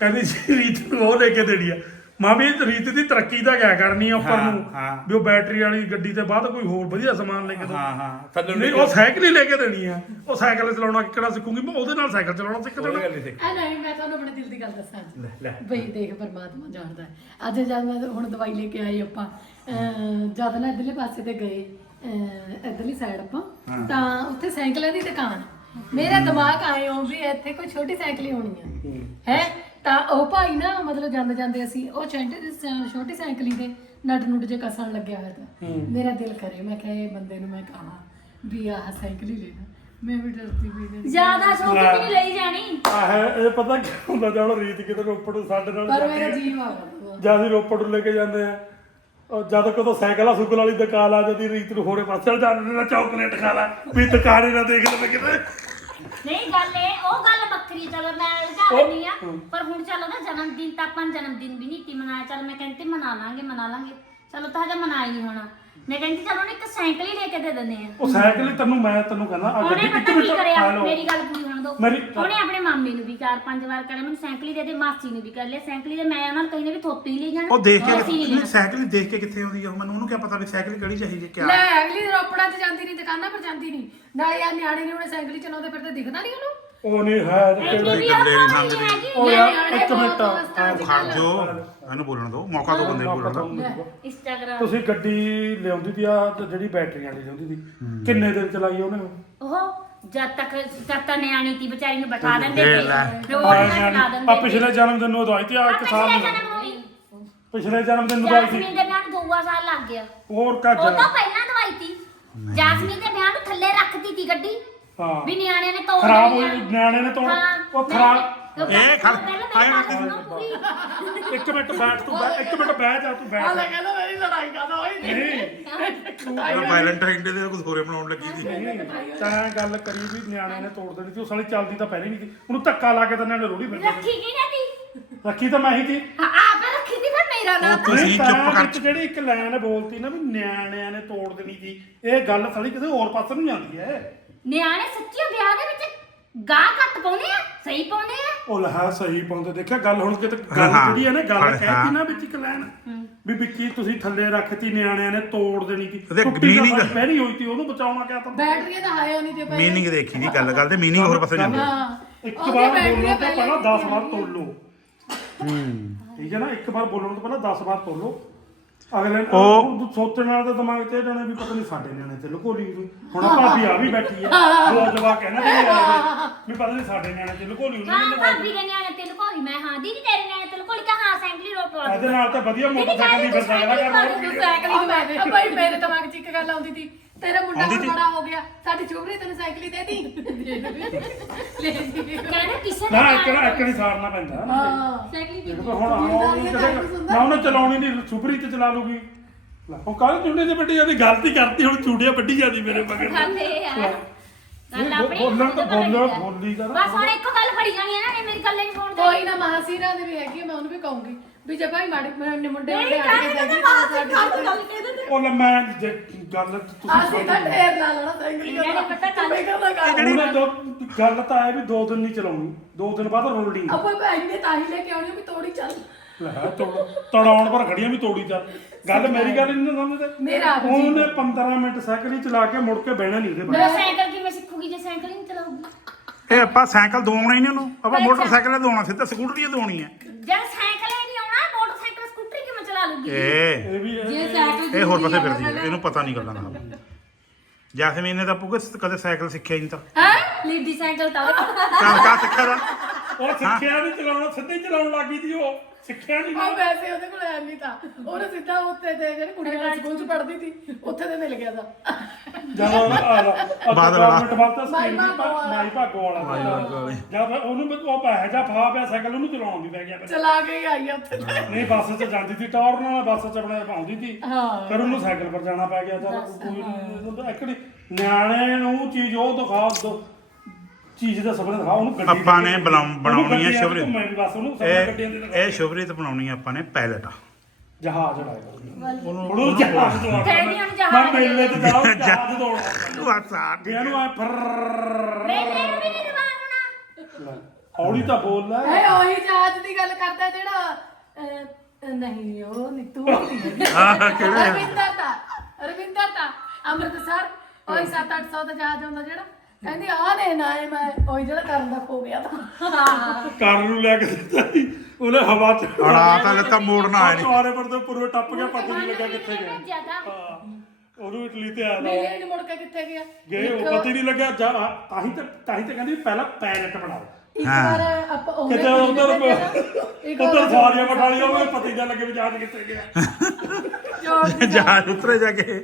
ਕਹਿੰਦੀ ਸੀ ਰੀਤ ਨੂੰ ਉਹ ਲੈ ਕੇ ਦੇਣੀ ਆ। ਮਾਂ ਵੀ ਰੀਤ ਦੀ ਤਰੱਕੀ ਦਾ ਕਿਆ ਕਰਨੀ ਆ ਉੱਪਰ ਨੂੰ? ਹਾਂ। ਵੀ ਉਹ ਬੈਟਰੀ ਵਾਲੀ ਗੱਡੀ ਤੇ ਬਾਅਦ ਕੋਈ ਹੋਰ ਵਧੀਆ ਸਮਾਨ ਲੈ ਕੇ ਦੋ। ਹਾਂ ਹਾਂ। ਥੱਲੇ ਨਹੀਂ ਉਹ ਸਾਈਕਲ ਹੀ ਲੈ ਕੇ ਦੇਣੀ ਆ। ਉਹ ਸਾਈਕਲ ਚਲਾਉਣਾ ਕਿਹੜਾ ਸਿੱਖੂਗੀ? ਮੈਂ ਉਹਦੇ ਨਾਲ ਸਾਈਕਲ ਚਲਾਉਣਾ ਸਿੱਖ ਸੀ ਆ ਨਹੀਂ ਮੈਂ ਤੁਹਾਨੂੰ ਆਪਣੇ ਦਿਲ ਦੀ ਗੱਲ ਦੱਸਾਂ ਲੈ ਲੈ। ਬਈ ਦੇਖ ਪਰਮਾਤਮਾ ਜਾਣਦਾ ਹੈ। ਅੱਜ ਜਦ ਮੈਂ ਹੁਣ ਦਵਾਈ ਲੈ ਕੇ ਆਈ ਆਪਾਂ ਅਹ ਜਦ ਨਾ ਇਧਰਲੇ ਪਾਸੇ ਤੇ ਗਏ ਅਹ ਇਧਰਲੀ ਸਾਈਡ ਆਪਾਂ ਤਾਂ ਉੱਥੇ ਸਾਈਕਲਾਂ ਦੀ ਦੁਕਾਨ। ਮੇਰਾ ਦਿਮਾਗ ਆਏ ਹੋ ਵੀ ਇੱਥੇ ਕੋਈ ਛੋਟੀ ਸਾਈਕਲ ਹੀ ਹੋਣੀ ਹੈ। ਹੈ? ਤਾਂ ਉਹ ਭਾਈ ਨਾ ਮਤਲਬ ਜਾਂਦੇ ਜਾਂਦੇ ਅਸੀਂ ਉਹ ਛੋਟੀ ਛੋਟੀ ਸਾਈਕਲ ਦੇ ਨਟ ਨੁੱਟ ਜੇ ਕਸਣ ਲੱਗਿਆ ਹੋਇਆ ਤਾਂ। ਮੇਰਾ ਦਿਲ ਕਰੇ ਮੈਂ ਕਿਹਾ ਇਹ ਬੰਦੇ ਨੂੰ ਮੈਂ ਕਹਾ ਵੀ ਆਹ ਸਾਈਕਲ ਹੀ ਲੈਣਾ। ਮੈਂ ਵੀ ਡਰਦੀ ਵੀ ਨਹੀਂ ਜ਼ਿਆਦਾ ਸ਼ੌਕ ਵੀ ਨਹੀਂ ਲਈ ਜਾਣੀ। ਆਹ ਇਹ ਪਤਾ ਕੀ ਹੁੰਦਾ ਜਾਣ ਰੀਤ ਕਿਤੇ ਰੋਪੜ ਨੂੰ ਸਾਡੇ ਨਾਲ ਪਰ ਜਾਂਦੀ ਮੇਰਾ। ਜੀਵ ਆ ਗਿਆ ਜਦ ਰੋਪੜ ਨੂੰ ਲੈ ਕੇ ਜਾਂਦੇ ਆ ਉਹ ਜਦ ਕਦੋਂ ਸਾਈਕਲ ਆ ਸੁਗਲ ਵਾਲੀ ਦੁਕਾਨ ਆ ਜਾਂਦੀ ਰੀਤ ਨੂੰ ਹੋਰੇ ਪਾਸੇ ਜਾਂਦੇ ਨੇ ਚਾਕਲੇਟ ਖਾ ਲੈ। ਵੀ ਦੁਕਾਨ ਹੀ ਨਾ ਦੇਖ ਲਵੇ ਕਿਤੇ। ਨਹੀਂ ਗੱਲ ਇਹ ਉਹ ਗੱਲ ਵੱਖਰੀ ਚਲੋ ਮੈਂ ਲਗਾ ਲੈਣੀ ਆ। ਪਰ ਹੁਣ ਚਲੋ ਨਾ ਜਨਮ ਦਿਨ ਤਾਂ ਆਪਾਂ ਜਨਮ ਦਿਨ ਵੀ ਨਹੀਂ ਤੀ ਮਨਾਇਆ। ਚਲ ਮੈਂ ਕਹਿੰਦੀ ਮਨਾ ਲਾਂਗੇ ਮਨਾ ਲਾਂਗੇ। ਚਲੋ ਤਾਂ ਹਜੇ ਮਨਾ ਹੀ ਨਹੀਂ ਹੋਣਾ। ਮੈਂ ਕਹਿੰਦੀ ਚਲੋ ਨਾ ਇੱਕ ਸਾਈਕਲ ਹੀ ਲੈ ਕੇ ਦੇ ਦਿੰਦੇ ਆ। ਉਹ ਸਾਈਕਲ ਹੀ ਤੈਨੂੰ ਮੈਂ ਤੈਨੂੰ ਕਹਿੰਦਾ ਆ ਉਹਨੇ ਗੱਡੀ ਪਤਾ ਕੀ ਮਿੰਟ ਕਰਿਆ? ਹੈਲੋ ਮੇਰੀ ਗੱਲ ਪੂਰੀ ਹੋਣ ਦਿਓ ਮੇਰੀ- ਉਹਨੇ ਆਪਣੇ ਮਾਮੇ ਨੂੰ ਵੀ ਚਾਰ ਪੰਜ ਵਾਰ ਕਰਿਆ ਮੈਨੂੰ ਸਾਈਕਲ ਹੀ ਦੇ ਦੇ ਮਾਸੀ ਨੂੰ ਵੀ ਕਰ ਲਿਆ ਸਾਈਕਲ ਹੀ ਦੇ। ਮੈਂ ਉਹਨਾਂ ਨੂੰ ਕਹੀ ਨੇ ਵੀ ਥੋਪੀ ਹੀ ਲੈ ਜਾਣਾ ਉਹ ਦੇਖ ਕੇ ਅਸੀਂ ਨਹੀਂ ਨਹੀਂ ਲੈਣਾ। ਸਾਈਕਲ ਹੀ ਦੇਖ ਕੇ ਕਿੱਥੇ ਆਉਂਦੀ ਆ ਉਹ? ਮੈਨੂੰ ਉਹਨੂੰ ਕੀ ਪਤਾ ਵੀ ਸਾਈਕਲ ਕਿਹੜੀ ਚਾਹੀਦੀ ਕਿਆ। ਲੈ ਅਗਲੀ ਰੋਪੜਾਂ 'ਚ ਜਾਂਦੀ ਨਹੀਂ ਦੁਕਾਨਾਂ ਪਰ ਜਾਂਦੀ ਨਹੀਂ। ਨਾਲੇ ਆ ਨਿਆਣੇ ਨੇ ਉਹਨੇ ਸਾਈਕਲ ਹੀ ਚਲਾਉਂਦੇ ਫਿਰਦੇ ਦਿਖਦਾ ਨਹੀਂ ਉਹਨੂੰ। ਉਹ ਨਹੀਂ ਹੈ ਵੀ ਗੱਲੇ ਉਹ ਨਹੀਂ ਸਮਝਦੇ। ਉਹ ਯਾਰ ਇੱਕ ਮਿੰਟ। ਆ ਖੜ ਜੋ ਇਹਨੂੰ ਬੋਲਣ ਦਿਓ। ਮੌਕਾ ਤੋਂ ਬੰਦੇ ਨੂੰ ਬੋਲਣ ਦਾ ਇੰਸਟਾਗ੍ਰਾਮ। ਤੁਸੀਂ ਗੱਡੀ ਲਿਆਉਂਦੀ ਤੀ ਆ ਤੇ ਜਿਹੜੀ ਬੈਟਰੀ ਵਾਲੀ ਲਿਆਉਂਦੀ ਤੀ ਕਿੰਨੇ ਦਿਨ ਚਲਾਈ ਉਹਨੇ ਉਹ? ਜਦ ਤੱਕ ਜਦ ਤੱਕ ਨਿਆਣੀ ਤੀ ਵਿਚਾਰੀ ਨੂੰ ਬਿਠਾ ਦਿੰਦੇ ਦੇ ਤੇ। ਰੋਜ਼ ਨਾ ਚਲਾ ਦਿੰਦੇ ਆ ਪਿਛਲੇ ਜਨਮ ਦਿਨ ਨੂੰ ਦਵਾਈ ਤੀ ਆ ਇੱਕ ਸਾਲ ਪਿਛਲੇ ਨੂੰ। ਪਿਛਲੇ ਜਨਮ ਦਿਨ ਨੂੰ ਦਵਾਈ ਤੀ ਜਾਸਮੀਨ ਦੇ ਵਿਆਹ ਨੂੰ ਦੋ ਸਾਲ ਲੱਗ ਗਿਆ। ਹੋਰ ਉਹ ਕੱਜ ਤਾਂ ਪਹਿਲਾਂ ਦਵਾਈ ਤੀ ਜਾਸਮੀਨ ਦੇ ਵਿਆਹ ਨੂੰ ਥੱਲੇ ਰੱਖਤੀ ਤੀ ਗੱਡੀ। ਹਾਂ। ਵੀ ਨਿਆਣੇ ਨੇ ਤੋੜ ਖਰਾਬ ਹੋਈ ਆ। ਨਿਆਣੇ ਨੇ ਤੋੜ ਹਾਂ, ਉਹ ਨਹੀਂ, ਖਰਾਬ ਇਹ ਖੜ- ਪਹਿਲਾਂ ਮੇਰੀ ਨਾ ਗੱਲ ਸੁਣੋ ਪੂਰੀ। ਇੱਕ ਮਿੰਟ ਬੈਠ ਤੂੰ ਬੈ- ਇੱਕ ਮਿੰਟ ਬਹਿ ਜਾ ਤੂੰ ਬੈਠ ਕਹਿੰਦਾ ਮੇਰੀ ਲੜਾਈ ਕਰਦਾ ਹੋਈ ਨਹੀਂ। ਵੈਲੈਂਟਾਈਨ ਡੇ ਦੇ ਕੁਝ ਹੋਰੇ ਬਣਾਉਣ ਲੱਗੀ ਸੀ। ਨਹੀਂ। ਤਾਂ ਗੱਲ ਕਰੀ ਵੀ ਨਿਆਣੇ ਨੇ ਤੋੜ ਦੇਣੀ ਸੀ ਉਹ ਸਾਲੀ ਚੱਲਦੀ ਤਾਂ ਪਹਿਲੇ ਨਹੀਂ ਸੀ। ਉਹਨੂੰ ਧੱਕਾ ਲਾ ਕੇ ਤਾਂ ਨਿਆਣੇ ਰੋੜੀ ਫਿਰਦੇ ਰੱਖੀ ਕੀ ਨਾ ਤੀ? ਰੱਖੀ ਤਾਂ ਮੈਂ ਹੀ ਸੀ। ਹਾਂ ਆਪ ਰੱਖੀ ਤੀ ਫਿਰ ਮੇਰਾ ਨਾ ਤੁਸੀਂ ਨਹੀਂ, ਚੁੱਪ ਕਰ ਵਿੱਚ ਜਿਹੜੀ ਇੱਕ ਲਾਈਨ ਬੋਲਤੀ ਨਾ ਵੀ ਨਿਆਣਿਆਂ ਨੇ ਤੋੜ ਦੇਣੀ ਸੀ ਇਹ ਗੱਲ ਸਾਲੀ ਕਿਸੇ ਹੋਰ ਪਾਸੇ ਨੂੰ ਜਾਂਦੀ ਹੈ। ਨਿਆਣੇ ਸੱਚੀ ਵਿਆਹ ਦੇ ਵਿੱਚ ਗਾਹ ਘੱਟ ਪਾਉਨੇ ਆ ਸਹੀ ਪਾਉਨੇ ਆ? ਉਹ ਲਹਾ ਸਹੀ ਪਾਉਂਦੇ। ਦੇਖਿਆ ਗੱਲ ਹੁਣ ਕਿਤੇ ਗੱਲ ਹਾਂ, ਜਿਹੜੀ ਹੈ ਨਾ ਗੱਲ ਹਾਂ। ਕਹਿਤੀ ਨਾ ਵਿੱਚ ਇੱਕ ਲਾਈਨ ਵੀ ਵਿੱਕੀ ਤੁਸੀਂ ਥੱਲੇ ਰੱਖਤੀ ਨਿਆਣਿਆਂ ਨੇ ਤੋੜ ਦੇਣੀ ਸੀ। ਉਹਦੇ ਟੁੱਟੀ ਤਾਂ meaning- ਸਾਡੀ ਪਹਿਲੀ ਹੋਈ ਸੀ ਉਹਨੂੰ ਬਚਾਉਣਾ ਕਿਆ ਤਾਂ ਬੈਟਰੀਆਂ ਤਾਂ ਆਇਆ ਨਹੀਂ ਜੇ ਪਹਿਲੇ। ਮੀਨਿੰਗ ਦੇਖੀ ਨਹੀਂ ਗੱਲ ਗੱਲ ਤੇ ਮੀਨਿੰਗ ਹੋਰ ਪਾਸੇ ਜਾਂਦੀ ਹਾਂ। ਇੱਕ ਉਹਦੀ ਵਾਰ ਬੈਟਰੀਆਂ ਬੋਲਣ ਤੋਂ ਪਹਿਲੇ ਪਹਿਲਾਂ 10 ਵਾਰ ਹੁੰਦੀਆਂ। ਤੋਲੋ ਠੀਕ ਹੈ ਨਾ ਇੱਕ ਵਾਰ ਬੋਲਣ ਤੋਂ ਪਹਿਲਾਂ 10 ਵਾਰ ਤੋਲੋ ਅਗਲੇ ਉਹ- ਸੋਚਣ ਵਾਲੇ ਦੇ ਦਿਮਾਗ ਇਹ ਜਾਣੇ ਵੀ ਪਤਾ ਨਹੀਂ ਸਾਡੇ ਨਿਆਣੇ ਤੇ ਲੁਕੋ ਲਈ ਹੋਈ। ਹੁਣ ਭਾਬੀ ਆ ਵੀ ਬੈਠੀ ਹੈ ਦੋ ਜਵਾਕ ਕਹਿੰਦੇ ਨੇ ਵੀ ਪਤਾ ਨਹੀਂ ਸਾਡੇ ਨਿਆਣੇ ਤੇ ਲੁਕੋ ਲਈ ਹਾਂ ਉਹਨੇ ਭਾਬੀ ਦੇ ਨਿਆਣੇ ਤੇ ਲੁਕੋਲੀ ਮੈਂ ਹਾਂ ਦੀਦੀ ਤੇਰੇ ਨਿਆਣੇ ਤੇ ਲੁਕੋਲੀ ਕਾ ਹਾਂ ਸੈਂਕਲੀ ਰੋਟ ਵਾਲਾ ਇਹਦੇ ਨਾਲ ਤਾਂ ਵਧੀਆ ਮੋਟਰਸਾਈਕਲ ਦੀ ਫਿਰਦਾ ਹੈਗਾ ਤੂੰ ਸਾਈਕਲ ਹੀ ਦਵਾ ਭਾਈ ਮੇਰੇ ਦਿਮਾਗ 'ਚ ਇੱਕ ਗੱਲ ਆਉਂਦੀ ਸੀ। ਤੇਰਾ ਮੁੰਡਾ ਆਉਂਦੀ ਹੁਣ ਸੀ? ਬੜਾ ਹੋ ਗਿਆ। ਸਾਡੀ ਛੋਕਰੀ ਤੈਨੂੰ ਸਾਈਕਲ ਹੀ ਦੇ ਦੀ। ਲੈ ਜੀ ਕਹਿੰਦੇ ਕਿਸੇ ਨਾ ਦੇ ਇੱਕ ਨਾ ਇੱਕ ਨਹੀਂ ਸਾਰਨਾ ਪੈਂਦਾ। ਹਾਂ। ਸਾਈਕਲੀ ਵੀ ਦੇਖੋ ਹੁਣ ਆਉਂ ਨਾ ਉਹਨੇ ਚਲਾਉਣੀ ਨਹੀਂ ਸੁਪਰੀ ਤੇ ਚਲਾ ਲੂਗੀ ਲੈ, ਉਹ ਕੱਲ ਚੁੰਡੇ ਤੇ ਵੱਡੀ ਜਾਂਦੀ ਗਲਤੀ ਕਰਤੀ ਹੁਣ ਚੂੜੀਆਂ ਵੱਡੀ ਜਾਂਦੀ ਮੇਰੇ ਮਗਰ। ਇਹ ਆ। ਗੱਲ ਆਪਣੀ ਬੋਲਣ ਤਾਂ ਖੁਦ ਬੋਲੋ ਪਤਾ ਬੋਲੀ ਕਰ। ਬਸ ਹੁਣ ਇੱਕੋ ਗੱਲ ਫੜੀ ਜਾਣੀ ਹੈ ਨਾ ਨੇ ਮੇਰੀ ਗੱਲ ਨਹੀਂ ਸੁਣਦੇ ਕੋਈ ਨਾ ਮਾਸੀਰਾ ਦੇ ਵੀ ਹੈਗੀ ਆ, ਮੈਂ ਉਹਨੂੰ ਵੀ ਕਹੂੰਗੀ ਵੀ ਜੇ ਭਾਈ ਮਾੜੇ ਮੁੰਡੇ ਮੁੰਡੇ ਨਹੀਂ ਮੁੰਡੇ ਆ ਕੇ ਕਹਿੰਦੇ ਸਾਈਕਲ ਤਾਂ ਚਲਾ ਬਾਤ ਕਰ ਗੱਲ ਕਹਿੰਦੇ ਉਹ ਲੈ ਮੈਂ ਜੇ ਗੱਲ ਤੁਸੀਂ ਅਸੀਂ ਤਾਂ ਢੇਰ ਲਾ ਲੈਣਾ ਸਾਈਕਲ ਇਹਨਾਂ ਨੇ ਪਤਾ ਕੱਲ੍ਹ- ਮੈਂ ਕਹਿੰਦਾ ਕਰ। ਉਹਨੇ ਦੋ ਗੱਲ ਤਾਂ ਹੈ ਵੀ ਦੋ ਦਿਨ ਨਹੀਂ ਚਲਾਉਣੀ ਦੋ ਦਿਨ ਬਾਅਦ ਰੋਲਣੀ ਆਪਾਂ ਭਾਈ ਨੇ ਤਾਂ ਹੀ ਲੈ ਕੇ ਆਉਣੀ ਵੀ ਤੋੜੀ ਚੱਲ। ਲੈ ਤੋੜ- ਤੜਾਉਣ ਪਰ ਖੜੀਆਂ ਵੀ ਤੋੜੀ ਚੱਲ ਗੱਲ ਮੇਰੀ ਗੱਲ ਨਹੀਂ ਸਮਝਦੇ? ਮੇਰਾ ਆਪ ਜੀ। ਉਹਨੇ 15 ਮਿੰਟ ਸਾਈਕਲ ਹੀ ਚਲਾ ਕੇ ਮੁੜ ਕੇ ਬਹਿਣਾ ਨਹੀਂ ਉਹਦੇ ਬਾਅਦ ਸਾਈਕਲ ਕਿਵੇਂ ਸਿੱਖੂਗੀ ਜੇ ਸਾਈਕਲ ਹੀ ਨਹੀਂ ਚਲਾਉਗੀ ਇਹ ਆਪਾਂ ਸਾਈਕਲ ਦਵਾਉਣਾ ਹੀ ਨਹੀਂ ਉਹਨੂੰ। ਆਪਾਂ ਮੋਟਰਸਾਈਕਲ ਦਵਾਉਣਾ ਸਿੱਧਾ ਸਕੂਟਰੀ ਦਵਾਉਣੀ ਹੈ। ਜਦ ਸਾਈਕਲ ਹੀ ਨਹੀਂ ਆਉਣਾ ਮੋਟਰਸਾਈਕਲ ਸਕੂਟਰੀ ਕਿਵੇਂ ਚਲਾ ਚਲਾ ਲੂਗੀ? ਇਹ ਇਹ ਵੀ ਜੇ ਸਾਈਕਲ ਇਹ ਹੋਰ ਪਾਸੇ ਫਿਰਦੀ ਹੈ ਇਹਨੂੰ ਪਤਾ ਨਹੀਂ ਗੱਲਾਂ ਦਾ ਜੈਸਮੀਨ ਨੇ ਤਾਂ ਪੁੱਗ ਕਦੇ ਸਾਈਕਲ ਸਿੱਖਿਆ ਹੀ ਨਹੀਂ ਤਾਂ। ਹੈ? ਲੀਡੀ ਸਾਈਕਲ ਤਾਂ। ਕੋਲ। ਕਾ ਕਾ ਸਿੱਖਿਆ ਦਾ ਉਹ ਸਿੱਖਿਆ ਨਹੀਂ ਚਲਾਉਣਾ ਸਿੱਧੇ ਹੀ ਚਲਾਉਣ ਲੱਗੀ ਸੀ ਉਹ। ਸਿੱਖਿਆ ਨਹੀਂ ਉਹ ਵੈਸੇ ਉਹਦੇ ਕੋਲ ਐ ਨਹੀਂ ਤਾਂ ਉਹਨੇ ਸਿੱਧਾ ਉੱਤੇ ਤੇ ਜਿਹੜੀ ਕੁੜੀ ਨਾਲ ਸਕੂਲ ਚ ਪੜ੍ਹਦੀ ਸੀ ਉੱਥੇ ਤੇ ਮਿਲ ਗਿਆ ਦਾ ਜਦੋਂ ਬਾਦਲ ਵਾਲਾ। ਗਵਰਨਮੈਂਟ ਮਾਈ ਸਕੀਮ ਭਾਗੋ ਵਾਲਾ। ਮਾਈ ਭਾਗੋ ਵਾਲਾ ਮਾਈ ਭਾਗੋ ਵਾਲੀ। ਜਦ ਉਹਨੂੰ ਵੀ ਉਹ ਪੈ ਜਾ ਫਾ ਪਿਆ ਸਾਈਕਲ ਉਹਨੂੰ ਚਲਾਉਣ ਵੀ ਪੈ ਗਿਆ। ਚਲਾ ਕੇ ਹੀ ਆਈ ਆ ਉੱਥੇ ਨਹੀਂ ਬੱਸ 'ਚ ਜਾਂਦੀ ਸੀ ਟੌਰ ਨਾਲ ਬੱਸ 'ਚ ਆਪਣੇ ਪਾਉਂਦੀ ਸੀ ਹਾਂ ਫਿਰ ਉਹਨੂੰ ਸਾਈਕਲ ਪਰ ਜਾਣਾ ਪੈ ਗਿਆ ਚਲ ਕੋਈ ਨਹੀਂ ਐਕਚੁਅਲੀ ਨਿਆਣੇ ਨੂੰ ਚੀਜ਼ ਉਹ ਦਿਖਾ ਦੋ ਚੀਜ਼ ਦਾ ਸਬਰ ਦਿਖਾ ਉਹਨੂੰ ਗੱਡੀ ਆਪਾਂ ਨੇ ਬਣਾਉਣੀ ਹੈ 'ਚ ਸ਼ੁਭਰੀਤ। ਘੁੰਮੇ ਵੀ ਬਸ ਉਹਨੂੰ ਸਬਰ ਗੱਡੀਆਂ ਦੇ ਇਹ। ਇਹ ਸ਼ੁਭਰੀਤ ਬਣਾਉਣੀ ਆ ਆਪਾਂ ਨੇ ਪਾਇਲਟ ਜਹਾਜ਼ ਉਡਾਏਗਾ ਉਹਨੂੰ ਉਹਨੂੰ ਜਹਾਜ਼ ਦੌੜਾਉਣਾ ਕਹਿੰਦੀ ਹੁਣ ਜਹਾਜ਼ ਮੈਂ ਮੇਲੇ ਤੇ ਜਾਓ ਜਹਾਜ਼ ਦੌੜਾਉਣਾ WhatsApp ਗਿਆ ਨੂੰ ਆ ਫਰ ਮੇਰੇ ਨੂੰ ਵੀ ਨਹੀਂ ਦਵਾਉਣਾ ਹੌਲੀ ਤਾਂ ਬੋਲ ਲੈ। ਇਹ ਉਹੀ ਜਹਾਜ਼ ਦੀ ਗੱਲ ਕਰਦਾ ਜਿਹੜਾ ਅਹ, ਅਹ, ਨਹੀਂ ਉਹ ਨੀਤੂ ਨਹੀਂ ਆਹ ਕਿਹੜਾ ਹੈ? ਰਵਿੰਦਰ ਦਾ ਰਵਿੰਦਰ ਦਾ। ਅੰਮ੍ਰਿਤਸਰ ਉਹੀ 7-800 ਦਾ ਜਹਾਜ਼ ਆਉਂਦਾ ਜਿਹੜਾ। ਕਹਿੰਦੀ ਆ ਨੇ ਨਾ ਇਹ ਮੈਂ ਉਹੀ ਜਿਹੜਾ ਕਰਨ ਦਾ ਖੋ ਗਿਆ ਤਾਂ। ਕਾਰ ਨੂੰ ਲੈ ਕੇ ਦਿੱਤਾ ਸੀ। ਉਹਨੇ ਹਵਾ ਚ ਅੜਾ ਤਾਂ ਲੱਤਾਂ ਮੋੜਨਾ ਆਇਆ ਨਹੀਂ ਚੌਰੇ ਪਰ ਤੋਂ ਪੂਰੇ ਟੱਪ ਗਿਆ ਪਤਾ ਨਹੀਂ ਲੱਗਾ ਕਿੱਥੇ ਗਿਆ। ਹਾਂ, ਉਹਨੂੰ ਇਟਲੀ ਤੇ ਆਇਆ ਮੇਲੇ ਨੂੰ ਮੁੜ ਕੇ ਕਿੱਥੇ ਗਿਆ? ਗਏ ਉਹ ਪਤਾ ਹੀ ਨਹੀਂ ਲੱਗਿਆ ਜਾ ਤਾਂ ਹੀ ਤਾਂ ਤਾਂ ਹੀ ਤਾਂ ਕਹਿੰਦੀ ਵੀ ਪਹਿਲਾਂ ਪੈਰਟ ਬਣਾਓ। ਇੱਕ। ਵਾਰ ਆਪਾਂ ਉਹਨੇ ਕਿਤੇ ਉਧਰ ਇੱਕ ਉਧਰ ਸਾਰੀਆਂ ਮਠਾਲੀਆਂ ਉਹ ਪਤਾ ਹੀ ਨਾ ਲੱਗੇ ਵੀ ਜਹਾਜ਼ ਕਿੱਥੇ ਗਿਆ। ਜਹਾਜ਼ ਉਤਰੇ ਜਾ ਕੇ।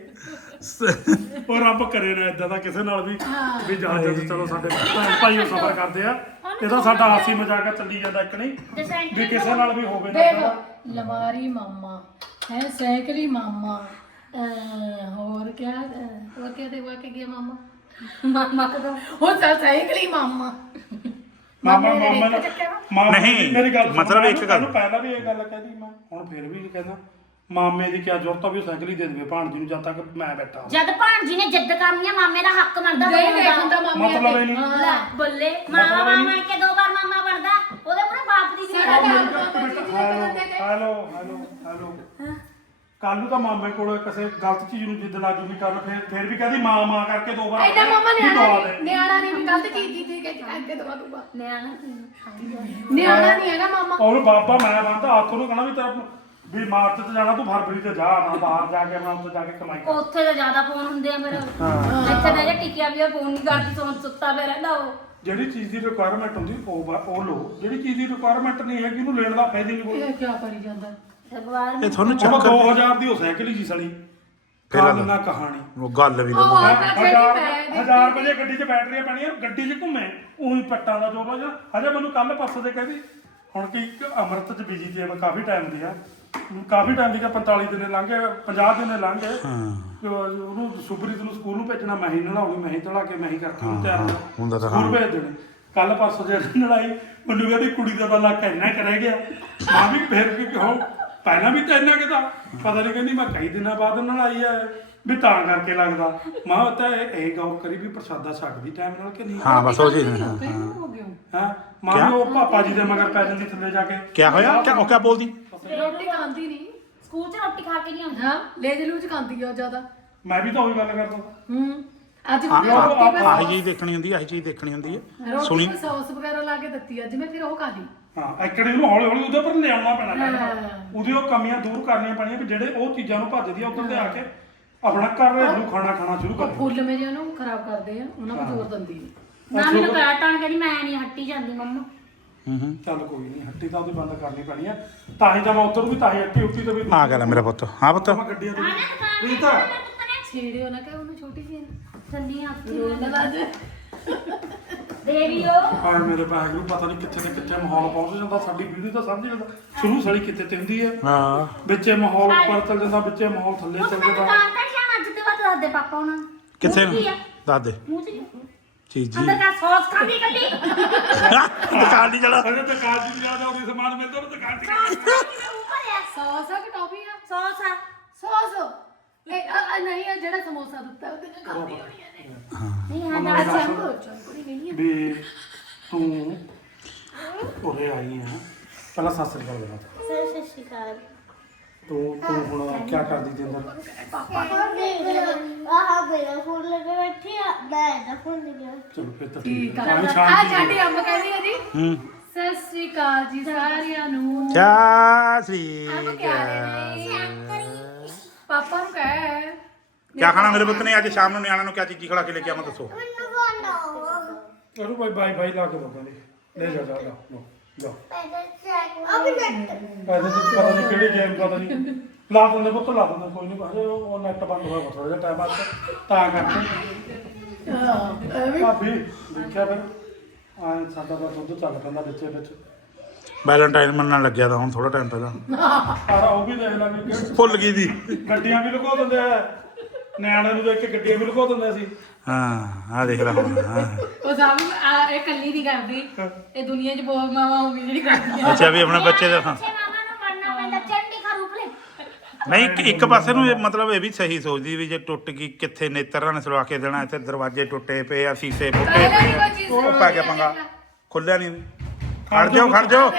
ਉਹ ਰੱਬ ਕਰੇ ਨਾ ਇਦਾਂ ਦਾ ਕਿਸੇ ਨਾਲ ਵੀ ਵੀ ਜਹਾਜ਼ ਤੇ ਚਲੋ ਸਾਡੇ ਭੈਣ ਭਾਈ ਉਹ ਸਫ਼ਰ ਕਰਦੇ ਆ। ਇਹਦਾ ਸਾਡਾ ਹਾਸੀ ਮਜ਼ਾਕ ਚੱਲੀ ਜਾਂਦਾ ਇੱਕ ਨਹੀਂ। ਵੀ ਕਿਸੇ ਨਾਲ ਵੀ ਹੋਵੇ ਨਾ। ਦੇਖ ਏਦਾਂ ਦਾ। ਲਮਾਰੀ ਮਾਮਾ ਹੈ ਸਾਈਕਲੀ ਮਾਮਾ। ਅਹ, ਹੋਰ ਕਿਆ ਅਹ, ਹੋਰ ਕਿਆ ਤੇ ਵਾ ਕੇ ਗਿਆ ਮਾਮਾ? ਮਾਮਾ ਕਦੋਂ? ਹੋਰ ਚੱਲ ਸਾਈਕਲੀ ਮਾਮਾ। ਮਾਮਾ ਮਾਮੇ ਨੇ ਨਹੀਂ, ਮੇਰੀ ਗੱਲ ਸੁਣ, ਮਤਲਬ ਇੱਕ ਗੱਲ- ਪਹਿਲਾਂ ਵੀ ਇਹ ਗੱਲ ਕਹਿੰਦੀ ਮੈਂ ਹੁਣ ਫਿਰ ਵੀ ਕਹਿੰਦਾ। ਮਾਮੇ ਦੀ ਕਿਆ ਜ਼ਰੂਰਤ ਆ ਵੀ ਉਹ ਸਾਈਕਲ ਹੀ ਦੇ ਦੇਵੇ ਭਾਣਜੀ ਨੂੰ ਜਦ ਤੱਕ ਮੈਂ ਬੈਠਾ ਹਾਂ। ਜਦ ਭਾਣਜੀ ਨੇ ਜਿੱਦ ਕਰਨੀ ਆ ਮਾਮੇ ਦਾ ਹੱਕ ਬਣਦਾ ਨਹੀਂ ਦੋਵਾਂ ਦੇਖਣ ਦਾ ਦਾ ਮਾਮੇ ਮਤਲਬ। ਇਹ ਨਹੀਂ। ਹਾਂ। ਲੈ ਬੱਲੇ ਮਾਮਾ ਮਾਮਾ ਕੇ ਦੋ ਵਾਰ ਮਾਮਾ ਬਣਦਾ ਉਹਦੇ ਪੂਰੇ ਬਾਪ ਦੀ ਨਹੀਂ ਤਾਂ- minute hello hello hello hello. ਕੱਲ ਨੂੰ ਤਾਂ ਮਾਮੇ ਕੋਲ ਕਿਸੇ ਗਲਤ ਚੀਜ਼ ਨੂੰ ਜਿੱਦ ਲਾ ਜੂਗੀ ਕਰਨ ਫਿਰ ਫਿਰ ਵੀ ਕਹਦੀ ਮਾਂ ਮਾਂ ਕਰਕੇ ਦੋ ਵਾਰ ਐਡਾ ਮਾਮਾ ਵੀ ਨਿਆਣਾ ਦਵਾ ਨਹੀਂ ਦੇ। ਨਿਆਣਾ ਨਹੀਂ ਵੀ ਗਲਤ ਚੀਜ਼ ਕੀਤੀ ਕਿ ਅੱਗੇ ਦਵਾ ਦੂਗਾ। ਨਿਆਣਾ ਨਿਆਣਾ ਨਹੀਂ ਹੈਗਾ ਮਾਮਾ। ਉਹਨੂੰ ਬਾਬਾ ਮੈਂ ਬੰਦਾ ਹੱਥ ਨੂੰ ਕਹਣਾ ਵੀ ਤੇਰਾ ਵੀ ਮਾਰਚ ਤੇ ਜਾਣਾ ਤੂੰ ਫਰਵਰੀ ਤੇ ਜਾ ਨਾ ਬਾਹਰ ਜਾ ਕੇ ਆਪਣਾ ਉੱਥੇ ਜਾ ਕੇ ਕਮਾਈ ਕਰ। ਉੱਥੇ ਤਾਂ ਜ਼ਿਆਦਾ ਫੋਨ ਹੁੰਦੇ ਆ ਫਿਰ ਇੱਥੇ ਤਾਂ ਜੇ ਟਿਕਿਆ ਵੀ ਆ ਫੋਨ ਨਹੀਂ ਕਰਦੀ ਸੌਂ ਸੁੱਤਾ ਪਿਆ ਰਹਿੰਦਾ ਉਹ। ਜਿਹੜੀ ਚੀਜ਼ ਦੀ ਰਿਕੁਆਇਰਮੈਂਟ ਹੁੰਦੀ ਉਹ ਵਾ- ਉਹ ਲੋ ਜਿਹੜੀ ਚੀਜ਼ ਦੀ ਰਿਕੁਆਇਰਮੈਂਟ ਨਹੀਂ ਹੈਗੀ ਉਹਨੂੰ ਲੈਣ ਦਾ ਫਾਇਦਾ ਹੀ ਨਹੀਂ ਕੋਈ। ਇਹ ਕੀ ਕਰੀ ਜਾਂਦਾ? ਇਹ ਤੁਹਾਨੂੰ ਚਲੋ ਚੱਕਰ 2000 ਦੀ ਉਹ ਸਾਈਕਲ ਹੀ ਸੀ ਸਲੀ। ਫਿਰ ਕੱਲ ਲਾ। ਨਾ ਕਹਾਣੀ। ਉਹ ਗੱਲ ਵੀ ਉਹ ਤਾਂ ਜਿਹੜੀ ਮੈਂ ਦੇਖੀ ਹਜ਼ਾਰ ਵਜੇ ਗੱਡੀ 'ਚ ਬੈਟਰੀਆਂ ਪੈਣੀਆਂ ਗੱਡੀ 'ਚ ਘੁੰਮੇ ਉਹੀ ਪੱਟਾਂ ਦਾ ਜੋਰ ਜਾਂ ਹਜੇ ਮੈਨੂੰ ਕੱਲ ਪਰਸੋਂ ਦੇ ਕਹਿੰਦੀ ਹੁਣ ਕੀ ਇੱਕ ਅੰਮ੍ਰਿਤ 'ਚ ਬਿਜ਼ੀ ਤੇ ਮੈਂ ਕਾਫੀ ਟਾਈਮ ਦੀ ਆ। ਕਾਫੀ ਟਾਈਮ ਦੀ ਕਿ 45 ਦਿਨ ਲੰਘ ਗਏ 50 ਦਿਨ ਲੰਘ ਗਏ। ਹਾਂ। ਤੇ ਉਹਨੂੰ ਸੁਪਰੀਤ ਨੂੰ ਸਕੂਲ ਨੂੰ ਭੇਜਣਾ ਮੈਂ ਹੀ ਨਲਾਉਣੀ ਮੈਂ ਹੀ ਚੜਾ ਕੇ ਮੈਂ ਹੀ ਕਰਕੇ ਉਹਨੂੰ ਤਿਆਰ ਹਾਂ, ਹੁੰਦਾ ਤਾਂ ਸਕੂਲ ਹਾਂ। ਭੇਜ ਦੇਣੇ। ਕੱਲ ਪਰਸੋਂ ਜਿਹੜੀ ਨਲਾਈ ਮੈਨੂੰ ਕਹਿੰਦੀ ਕੁੜੀ ਦਾ ਬੱਲਾ ਕਹਿਣਾ ਕਰ ਰਹਿ ਗਿਆ। ਮੈਂ ਵੀ ਫਿਰ ਵੀ ਕਹੋ ਪਹਿਲਾਂ ਵੀ ਤਾਂ ਇੰਨਾ ਕਿਤਾ ਪਤਾ ਨਹੀਂ ਕਹਿੰਦੀ ਮੈਂ ਕਈ ਦਿਨਾਂ ਬਾਅਦ ਨਲਾਈ ਆ। ਵੀ ਤਾਂ ਕਰਕੇ ਲੱਗਦਾ। ਮੈਂ ਤਾਂ ਇਹ ਇਹ ਗੌਰ ਕਰੀ ਵੀ ਪ੍ਰਸ਼ਾਦਾ ਛਕਦੀ ਟਾਈਮ ਨਾਲ ਕਿ ਨਹੀਂ? ਹਾਂ ਬਸ ਉਹ ਜੀ ਹਾਂ। ਹਾਂ ਹੋ ਗਿਆ। ਹਾਂ? ਮਾਂ ਵੀ ਉਹ ਪਾਪਾ ਜੀ ਦੇ ਮਗਰ ਪੈ ਜਾਂਦੀ ਥੱਲੇ ਜਾ ਕੇ। ਕੀ ਹੋਇਆ? ਕੀ ਉਹ ਕੀ ਬੋਲਦੀ? ਰੋਟੀ ਖਾਂਦੀ ਨਹੀਂ। ਸਕੂਲ 'ਚ ਰੋਟੀ ਖਾ ਕੇ ਨਹੀਂ ਆਉਂਦੀ। ਹਾਂ ਲੇਜ ਲੂਜ ਖਾਂਦੀ ਆ ਜ਼ਿਆਦਾ। ਮੈਂ ਵੀ ਤਾਂ ਉਹੀ ਗੱਲ ਕਰਦਾ। ਹੂੰ ਅੱਜ ਆ ਰੋਟੀ ਆਹੀ ਚੀਜ਼ ਦੇਖਣੀ ਹੁੰਦੀ ਹੈ ਆਹੀ ਚੀਜ਼ ਦੇਖਣੀ ਹੁੰਦੀ ਹੈ ਰੋਟੀ ਸੁਣੀ। ਵਿੱਚ ਸੌਸ ਵਗੈਰਾ ਲਾ ਕੇ ਦਿੱਤੀ ਅੱਜ ਮੈਂ ਫਿਰ ਉਹ ਖਾ ਲਈ। ਹਾਂ ਐਕੜੀ ਨੂੰ ਹੌਲੀ ਹੌਲੀ ਉਹਦੇ ਪਰ ਲਿਆਉਣਾ ਪੈਣਾ ਕਹਿੰਦਾ ਹਾਂ। ਉਹਦੀ ਉਹ ਕਮੀਆਂ ਦੂਰ ਕਰਨੀਆਂ ਪੈਣੀਆਂ ਵੀ ਜਿਹੜੇ ਉਹ ਚੀਜ਼ਾਂ ਨੂੰ ਭੱਜਦੀ ਆ ਉਧਰ ਤੇ ਆ ਕੇ ਆਪਣਾ ਘਰ ਨੂੰ ਖਾਣਾ ਖਾਣਾ ਸ਼ੁਰੂ ਉਹ ਕਰ ਫੁੱਲ ਮੇਰੇ ਉਹਨੂੰ ਖਰਾਬ ਕਰਦੇ ਆ ਉਹਨਾਂ ਨੂੰ ਜ਼ੋਰ ਦਿੰਦੀ ਨਹੀਂ ਨਾ ਮੈਨੂੰ ਕਹਿ ਤਾਂ ਕਹਿੰਦੀ ਮੈਂ ਨਹੀਂ ਹੱਟੀ ਜਾਂਦੀ ਮੰਮਾ। ਚੱਲ ਕੋਈ ਨਹੀਂ ਹੱਟੀ ਤਾਂ ਉਹਦੀ ਬੰਦ ਕਰਨੀ ਪੈਣੀ ਆ। ਤਾਂ ਹੀ ਤਾਂ ਮੈਂ ਉਧਰ ਵੀ ਤਾਂ ਹੀ ਹੱਟੀ ਉੱਟੀ ਤੇ ਵੀ ਆ ਗਿਆ ਲੈ ਮੇਰਾ ਪੁੱਤ ਹਾਂ ਪੁੱਤ। ਮੈਂ ਗੱਡੀਆਂ ਆ ਦੀ ਨਾ ਦੁਕਾਨ ਰੀਤਾ ਛੇੜਿਓ ਨਾ ਕਿ ਉਹਨੂੰ ਛੋਟੀ ਜਿਹੀ। ਚੱਲੀਆਂ ਰੋਣ ਲੱਜ ਦੇਵੀਓ ਆ ਮੇਰੇ ਭਾਗ ਨੂੰ ਪਤਾ ਨਹੀਂ ਕਿੱਥੇ ਤੇ ਕਿੱਥੇ ਮਾਹੌਲ ਪਹੁੰਚ ਜਾਂਦਾ ਸਾਡੀ ਵੀਡੀਓ ਤਾਂ ਸਮਝ ਜਾਂਦਾ। ਸ਼ੁਰੂ ਸਾਲੀ ਕਿੱਥੇ ਤੇ ਹੁੰਦੀ ਹੈ ਹਾਂ। ਵਿੱਚੇ ਮਾਹੌਲ ਉੱਪਰ ਚੱਲ ਜਾਂਦਾ ਵਿੱਚੇ ਮਾਹੌਲ ਥੱਲੇ ਚੱਲ ਤਾਂ ਜਾਂਦਾ। ਤਾਂ ਜਾਣਾ ਅੱਜ ਤੇ ਬਾਅਦ ਦੱਸ ਦੇ ਪਾਪਾ ਉਹਨਾਂ ਨੂੰ। ਕਿੱਥੇ ਦੱਸ ਦੇ। ਮੂੰਹ 'ਚ ਜੀ। ਅੰਦਰ ਕਾ ਸੌਸ ਖਾਂਦੀ ਕੱਢੀ ਦੁਕਾਨ ਨਹੀਂ ਚੜਾ ਅਰੇ ਦੁਕਾਨ ਦੀ ਜਾ ਜਾ ਸਮਾਨ ਮਿਲਦਾ ਉਹ ਦੁਕਾਨ ਦੀ ਉੱਪਰ ਆ। ਸੌਸ ਆ ਕਿ ਟੌਫੀ ਆ? ਸੌਸ ਆ। ਸੌਸ? ਇਹ ਆ- ਆ ਨਹੀਂ ਆ ਜਿਹੜਾ ਸਮੋਸਾ ਦਿੱਤਾ ਉਹਦੇ ਨਾਲ ਖਾਂਦੀ ਹੋਣੀ ਆ ਨੇ ਨਹੀਂ ਹਾਂ ਦੱਸ। ਉਹ ਚੌਂਕੜੀ ਨਹੀਂ ਆ। ਵੀ ਤੂੰ ਉਰੇ ਆਈ ਆ। ਪਹਿਲਾਂ ਸਤਿ ਸ੍ਰੀ ਅਕਾਲ ਤੂੰ ਤੂੰ ਹੁਣ ਕੀ ਕਰਦੀ ਤੇ ਅੰਦਰ? ਆਹ ਮੇਰਾ ਫੋਨ ਲੱਗਾ ਬੈਠੀ ਆ ਮੈਂ ਇਹਦਾ ਫੋਨ ਲਿਆ ਚਲੋ ਫਿਰ ਤਾਂ ਠੀਕ ਆ। ਹੈ ਆ ਸ਼ਾਂਤੀ ਸਾਡੀ ਅੰਮ ਕਹਿੰਦੀ ਆ ਜੀ। ਹੂੰ। ਸਤਿ ਸ੍ਰੀ ਅਕਾਲ ਜੀ ਸਾਰਿਆਂ ਨੂੰ। ਸ੍ਰੀ ਕਿਆ ਰਹੇ ਪਾਪਾ ਨੂੰ ਕਹਿ। ਕਿਆ ਖਾਣਾ ਮੇਰੇ ਪੁੱਤ ਨੇ ਅੱਜ? ਸ਼ਾਮ ਨੂੰ ਨਿਆਣਿਆਂ ਨੂੰ ਕਿਆ ਚੀਜ਼ੀ ਖਿਲਾ ਕੇ ਲੈ ਕੇ ਆਵਾਂ ਦੱਸੋ? ਉਹਨੂੰ ਬਾਈ ਬਾਈ ਬਾਈ ਲਾ ਕੇ ਦੋ ਲੈ ਜਾ ਜਾ ਜਾ ਲਓ, ਜਾ ਪੈਸੇ ਤੇ ਪਤਾ ਨਹੀਂ ਕਿਹੜੀ ਗੇਮ ਪਤਾ ਨਹੀਂ ਲਾ ਦਿੰਦੇ ਪੁੱਤ ਲਾ ਦਿੰਦੇ ਕੋਈ ਨਹੀਂ ਬਾਹਰ ਉਹ ਨੈਟ ਬੰਦ ਹੋਇਆ ਥੋੜਾ ਜਿਹਾ ਟਾਈਮ ਬਾਅਦ ਤਾਂ ਕਰਕੇ। ਭਾਬੀ ਦੇਖਿਆ ਫਿਰ। ਆ ਸਾਡਾ ਤਾਂ ਦੁੱਧ ਚੱਲ ਪੈਂਦਾ ਵਿੱਚ ਵਿੱਚ। ਵੈਲੈਂਟਾਈਨ ਮੰਨਣ ਲੱਗਿਆ ਤਾਂ ਹੁਣ ਥੋੜਾ ਟਾਈਮ ਪਹਿਲਾਂ। ਪਰ ਉਹ ਵੀ ਦੇਖ ਲਾਂਗੇ। ਕਿ ਭੁੱਲ ਗਈ ਦੀ। ਗੱਡੀਆਂ ਵੀ ਲੁਕੋ ਦਿੰਦੇ ਆ। ਨਿਆਣਿਆਂ ਨੂੰ ਦੇਖ ਕੇ ਗੱਡੀਆਂ ਵੀ ਲੁਕੋ ਦਿੰਦੇ ਸੀ ਹਾਂ ਆ ਦੇਖ ਲੈ ਹੁਣ ਹਾਂ। ਉਹ ਸਭ ਆ ਇਹ ਕੱਲੀ ਨਹੀਂ ਕਰਦੀ। ਇਹ ਦੁਨੀਆ 'ਚ ਬਹੁਤ ਮਾਵਾ ਹੋਊਗੀ ਜਿਹੜੀ ਕਰਦੀ ਅੱਛਾ ਵੀ ਆਪਣੇ ਬੱਚੇ ਦਾ ਅੱਛੇ ਮਾਮਾ ਨੂੰ ਪੜਨਾ ਪੈਂਦਾ ਚੰਡੀ ਖਾ ਰੂਪ ਲੈ ਨਹੀਂ ਇੱਕ- ਇੱਕ ਪਾਸੇ ਨੂੰ ਇਹ ਮਤਲਬ ਇਹ ਵੀ ਸਹੀ ਸੋਚਦੀ ਵੀ ਜੇ ਟੁੱਟ ਗਈ ਕਿੱਥੇ ਨੇਤਰਾਂ ਨੇ ਸਲਵਾ ਕੇ ਦੇਣਾ ਇੱਥੇ ਦਰਵਾਜ਼ੇ ਟੁੱਟੇ ਪਏ ਆ ਸੀਸੇ ਫੁੱਟੇ ਪਹਿਲਾਂ ਪਏ ਵੀ ਆ ਚੀਜ਼ ਉਹ ਪੈ ਗਿਆ ਪੰਗਾ। ਖੁੱਲਿਆ ਨਹੀਂ ਖੜ ਜਾਓ ਖੜ ਜਾਓ।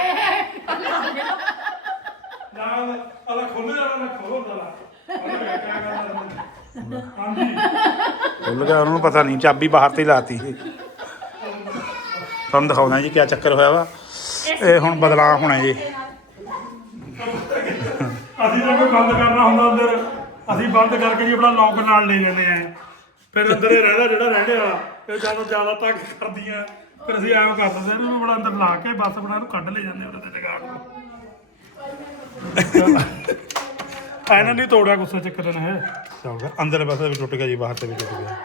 ਨਾ ਅਲਾ ਖੋਲ ਜਾਣਾ ਨਾ ਖੋਲ ਹਾਂਜੀ। ਖੁੱਲ ਗਿਆ, ਉਹਨਾਂ ਨੂੰ ਪਤਾ ਨਹੀਂ, ਚਾਬੀ ਬਾਹਰ ਤੇ ਹੀ ਲਾਤੀ। ਤੁਹਾਨੂੰ ਦਿਖਾਉਣਾ ਜੀ ਕੀ ਚੱਕਰ ਹੋਇਆ ਵਾ। ਇਹ ਹੁਣ ਬਦਲਾਅ ਹੋਣਾ ਜੀ। ਅਸੀਂ ਤਾਂ ਕੋਈ ਬੰਦ ਕਰਨਾ ਹੁੰਦਾ ਅੰਦਰ। ਅਸੀਂ ਬੰਦ ਕਰਕੇ ਜੀ ਆਪਣਾ ਲੌਕ ਨਾਲ ਲੈ ਜਾਂਦੇ ਆ। ਫਿਰ ਅੰਦਰ ਹੀ ਰਹਿੰਦਾ ਜਿਹੜਾ ਰਹਿੰਦੇ ਵਾਲਾ ਇਹ ਜਦੋਂ ਜ਼ਿਆਦਾ ਤੱਕ ਕਰਦੀਆਂ, ਫਿਰ ਅਸੀਂ ਐਂ ਕਰ ਦਿੰਦੇ ਇਹਨੂੰ ਬੜਾ ਅੰਦਰ ਲਾ ਕੇ ਬਸ ਆਪਣਾ ਇਹਨੂੰ ਕੱਢ ਲੈ ਜਾਂਦੇ ਉਹਦੇ ਤੇ ਜਗਾੜ ਨੂੰ। ਇਹਨਾਂ ਨਹੀਂ ਤੋੜਿਆ ਗੁੱਸੇ ਚੱਕਰ ਨੇ ਇਹ। ਚੱਲ ਗਿਆ ਅੰਦਰ ਪਾਸੇ ਵੀ ਟੁੱਟ ਗਿਆ ਜੀ ਬਾਹਰ ਤੇ ਵੀ ਟੁੱਟ ਗਿਆ।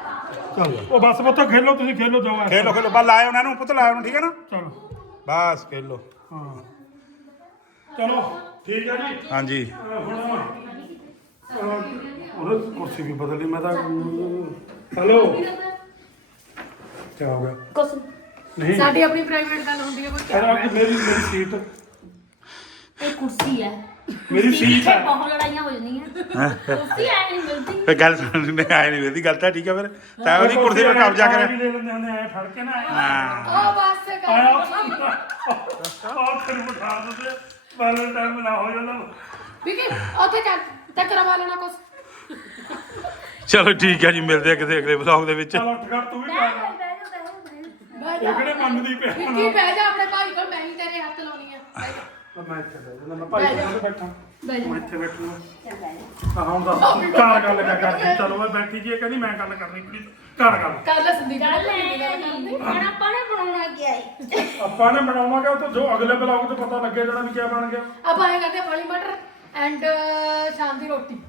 ਚੱਲ ਉਹ ਬਸ ਪੁੱਤੋ ਖੇਲੋ ਤੁਸੀਂ ਖੇਲੋ ਜਾਓ ਐਂ। ਖੇਲੋ ਖੇਲੋ ਬਸ ਲਾਇਓ ਉਹਨਾਂ ਨੂੰ ਪੁੱਤ ਲਾਇਓ ਉਹਨੂੰ ਠੀਕ ਹੈ ਨਾ? ਚਲੋ। ਬਸ ਖੇਲੋ। ਹਾਂ। ਚਲੋ ਠੀਕ ਹੈ ਜੀ। ਹਾਂਜੀ। ਹੁਣ ਉਹ ਕੁਰਸੀ ਵੀ ਬਦਲ ਲਈ ਮੈਂ ਤਾਂ ਹੈਲੋ। ਕੀ ਹੋ ਗਿਆ? ਕੁਛ ਨਹੀਂ। ਸਾਡੀ ਆਪਣੀ ਪ੍ਰਾਈਵੇਟ ਗੱਲ ਹੁੰਦੀ ਹੈ ਕੋਈ ਇਹਦਾ ਕਿ ਮੇਰੀ ਮੇਰੀ ਸੀਟ ਇਹ ਕੁਰਸੀ ਹੈ ਮੇਰੀ ਸੀਟ ਹੈ। ਬਹੁਤ ਲੜਾਈਆਂ ਹੋ ਜਾਂਦੀਆਂ। ਕੁਰਸੀ ਐ ਨਹੀਂ ਮਿਲਦੀ। ਗੱਲ ਸੁਣਨੇ ਆਏ ਨਹੀਂ ਵੇਦੀ ਗੱਲ ਤਾਂ ਠੀਕ ਹੈ ਫਿਰ। ਤਾਂ ਉਹਦੀ ਕੁਰਸੀ 'ਤੇ ਕਬਜ਼ਾ ਵੀ ਕਰਿਆ। ਲੈ ਲੈਂਦੇ ਹੁੰਦੇ ਐ ਫੜ ਕੇ ਨਾ। ਹਾਂ। ਉਹ ਬਸ ਕਰ। ਆ ਫਿਰ ਬਿਠਾ ਦਿੰਦੇ ਪਹਿਲੇ ਟਾਈਮ ਨਾ ਹੋ ਜਾਂਦਾ ਵਿਕੀ ਉੱਥੇ ਚੱਲ ਤੇ ਕਰਵਾ ਲੈਣਾ ਕੁਛ। ਚਲੋ ਠੀਕ ਹੈ ਜੀ ਮਿਲਦੇ ਆ ਕਿਸੇ ਅਗਲੇ ਵਲੌਗ ਦੇ ਵਿੱਚ। ਚਲ ਉੱਠ ਕਰ ਤੂੰ ਵੀ ਬਹਿ ਉਹ ਜਾ ਕਿਹੜੇ ਮੰਨਦੀ ਪਿਆ ਵਿਕੀ ਬਹਿ ਜਾ ਆਪਣੇ ਭਾਈ ਕੋਲ ਮੈਂ ਹੀ ਤੇਰੇ ਹੱਥ ਲਾਉਣੀ ਆ ਬਹਿ ਜਾ, ਮੈਂ ਇੱਥੇ ਬੈਠ ਜਾਂਦਾ ਮੈਂ ਭਾਈ ਕੋਲ ਬੈਠਾ। ਬਹਿ ਜਾ। ਮੈਂ ਇੱਥੇ ਬੈਠਣਾ। ਹਾਂ ਹੁਣ ਦੱਸ ਘਰ ਗੱਲ ਕਰ ਕਰਦੀ? ਚਲੋ ਮੈਂ ਬੈਠੀ ਜੀ ਇਹ ਕਹਿੰਦੀ ਮੈਂ ਗੱਲ ਕਰਨੀ ਪਲੀਜ਼ ਘਰ ਗੱਲ। ਕਰ ਲੈ ਸੰਦੀਪ। ਗੱਲ ਐ ਨਹੀਂ ਹੁਣ ਆਪਾਂ ਨੇ ਬਣਾਉਣਾ ਕੀ ਆਈ ਆਪਾਂ ਨੇ ਬਣਾਵਾਂਗੇ ਉਹ ਤਾਂ ਜੋ ਅਗਲੇ ਬਲੌਗ ਤੇ ਪਤਾ ਲੱਗੇ ਜਾਣਾ ਵੀ ਕੀ ਬਣ ਗਿਆ। ਆਪਾਂ ਇਹ ਕਰਦੇ ਫਲੀ ਮਟਰ ਐਂਡ ਸ਼ਾਮ ਦੀ ਰੋਟੀ।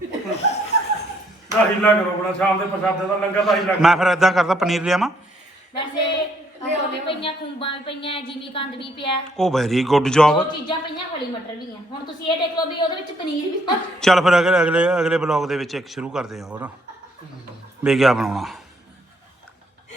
ਦਾ ਹੀਲਾ ਕਰੋ ਬਣਾ ਸ਼ਾਮ ਦੇ ਪ੍ਰਸ਼ਾਦੇ ਦਾ ਲੰਗਰ ਦਾ ਹੀਲਾ ਕਰੋ। ਮੈਂ ਫਿਰ ਇਦਾਂ ਕਰਦਾ ਪਨੀਰ ਲਿਆਵਾਂ? ਵੈਸੇ ਉਹ ਵੀ ਪਈਆਂ ਖੁੰਬਾਂ ਵੀ ਪਈਆਂ ਜਿਮੀ ਕੰਦ ਵੀ ਪਿਆ। ਉਹ ਵੈਰੀ ਗੁੱਡ ਦੋ ਜੌਬ ਚੀਜ਼ਾਂ ਪਈਆਂ ਹਰੀ ਮਟਰ ਵੀ ਆ ਹੁਣ ਤੁਸੀਂ ਇਹ ਦੇਖ ਲਓ ਵੀ ਉਹਦੇ ਵਿੱਚ ਪਨੀਰ ਵੀ ਪਾ ਚੱਲ ਫਿਰ ਅਗਲੇ ਅਗਲੇ ਅਗਲੇ ਬਲੌਗ ਦੇ ਵਿੱਚ ਇੱਕ ਸ਼ੁਰੂ ਕਰਦੇ ਹਾਂ ਹੋਰ। ਵੀ ਕਿਆ ਬਣਾਉਣਾ।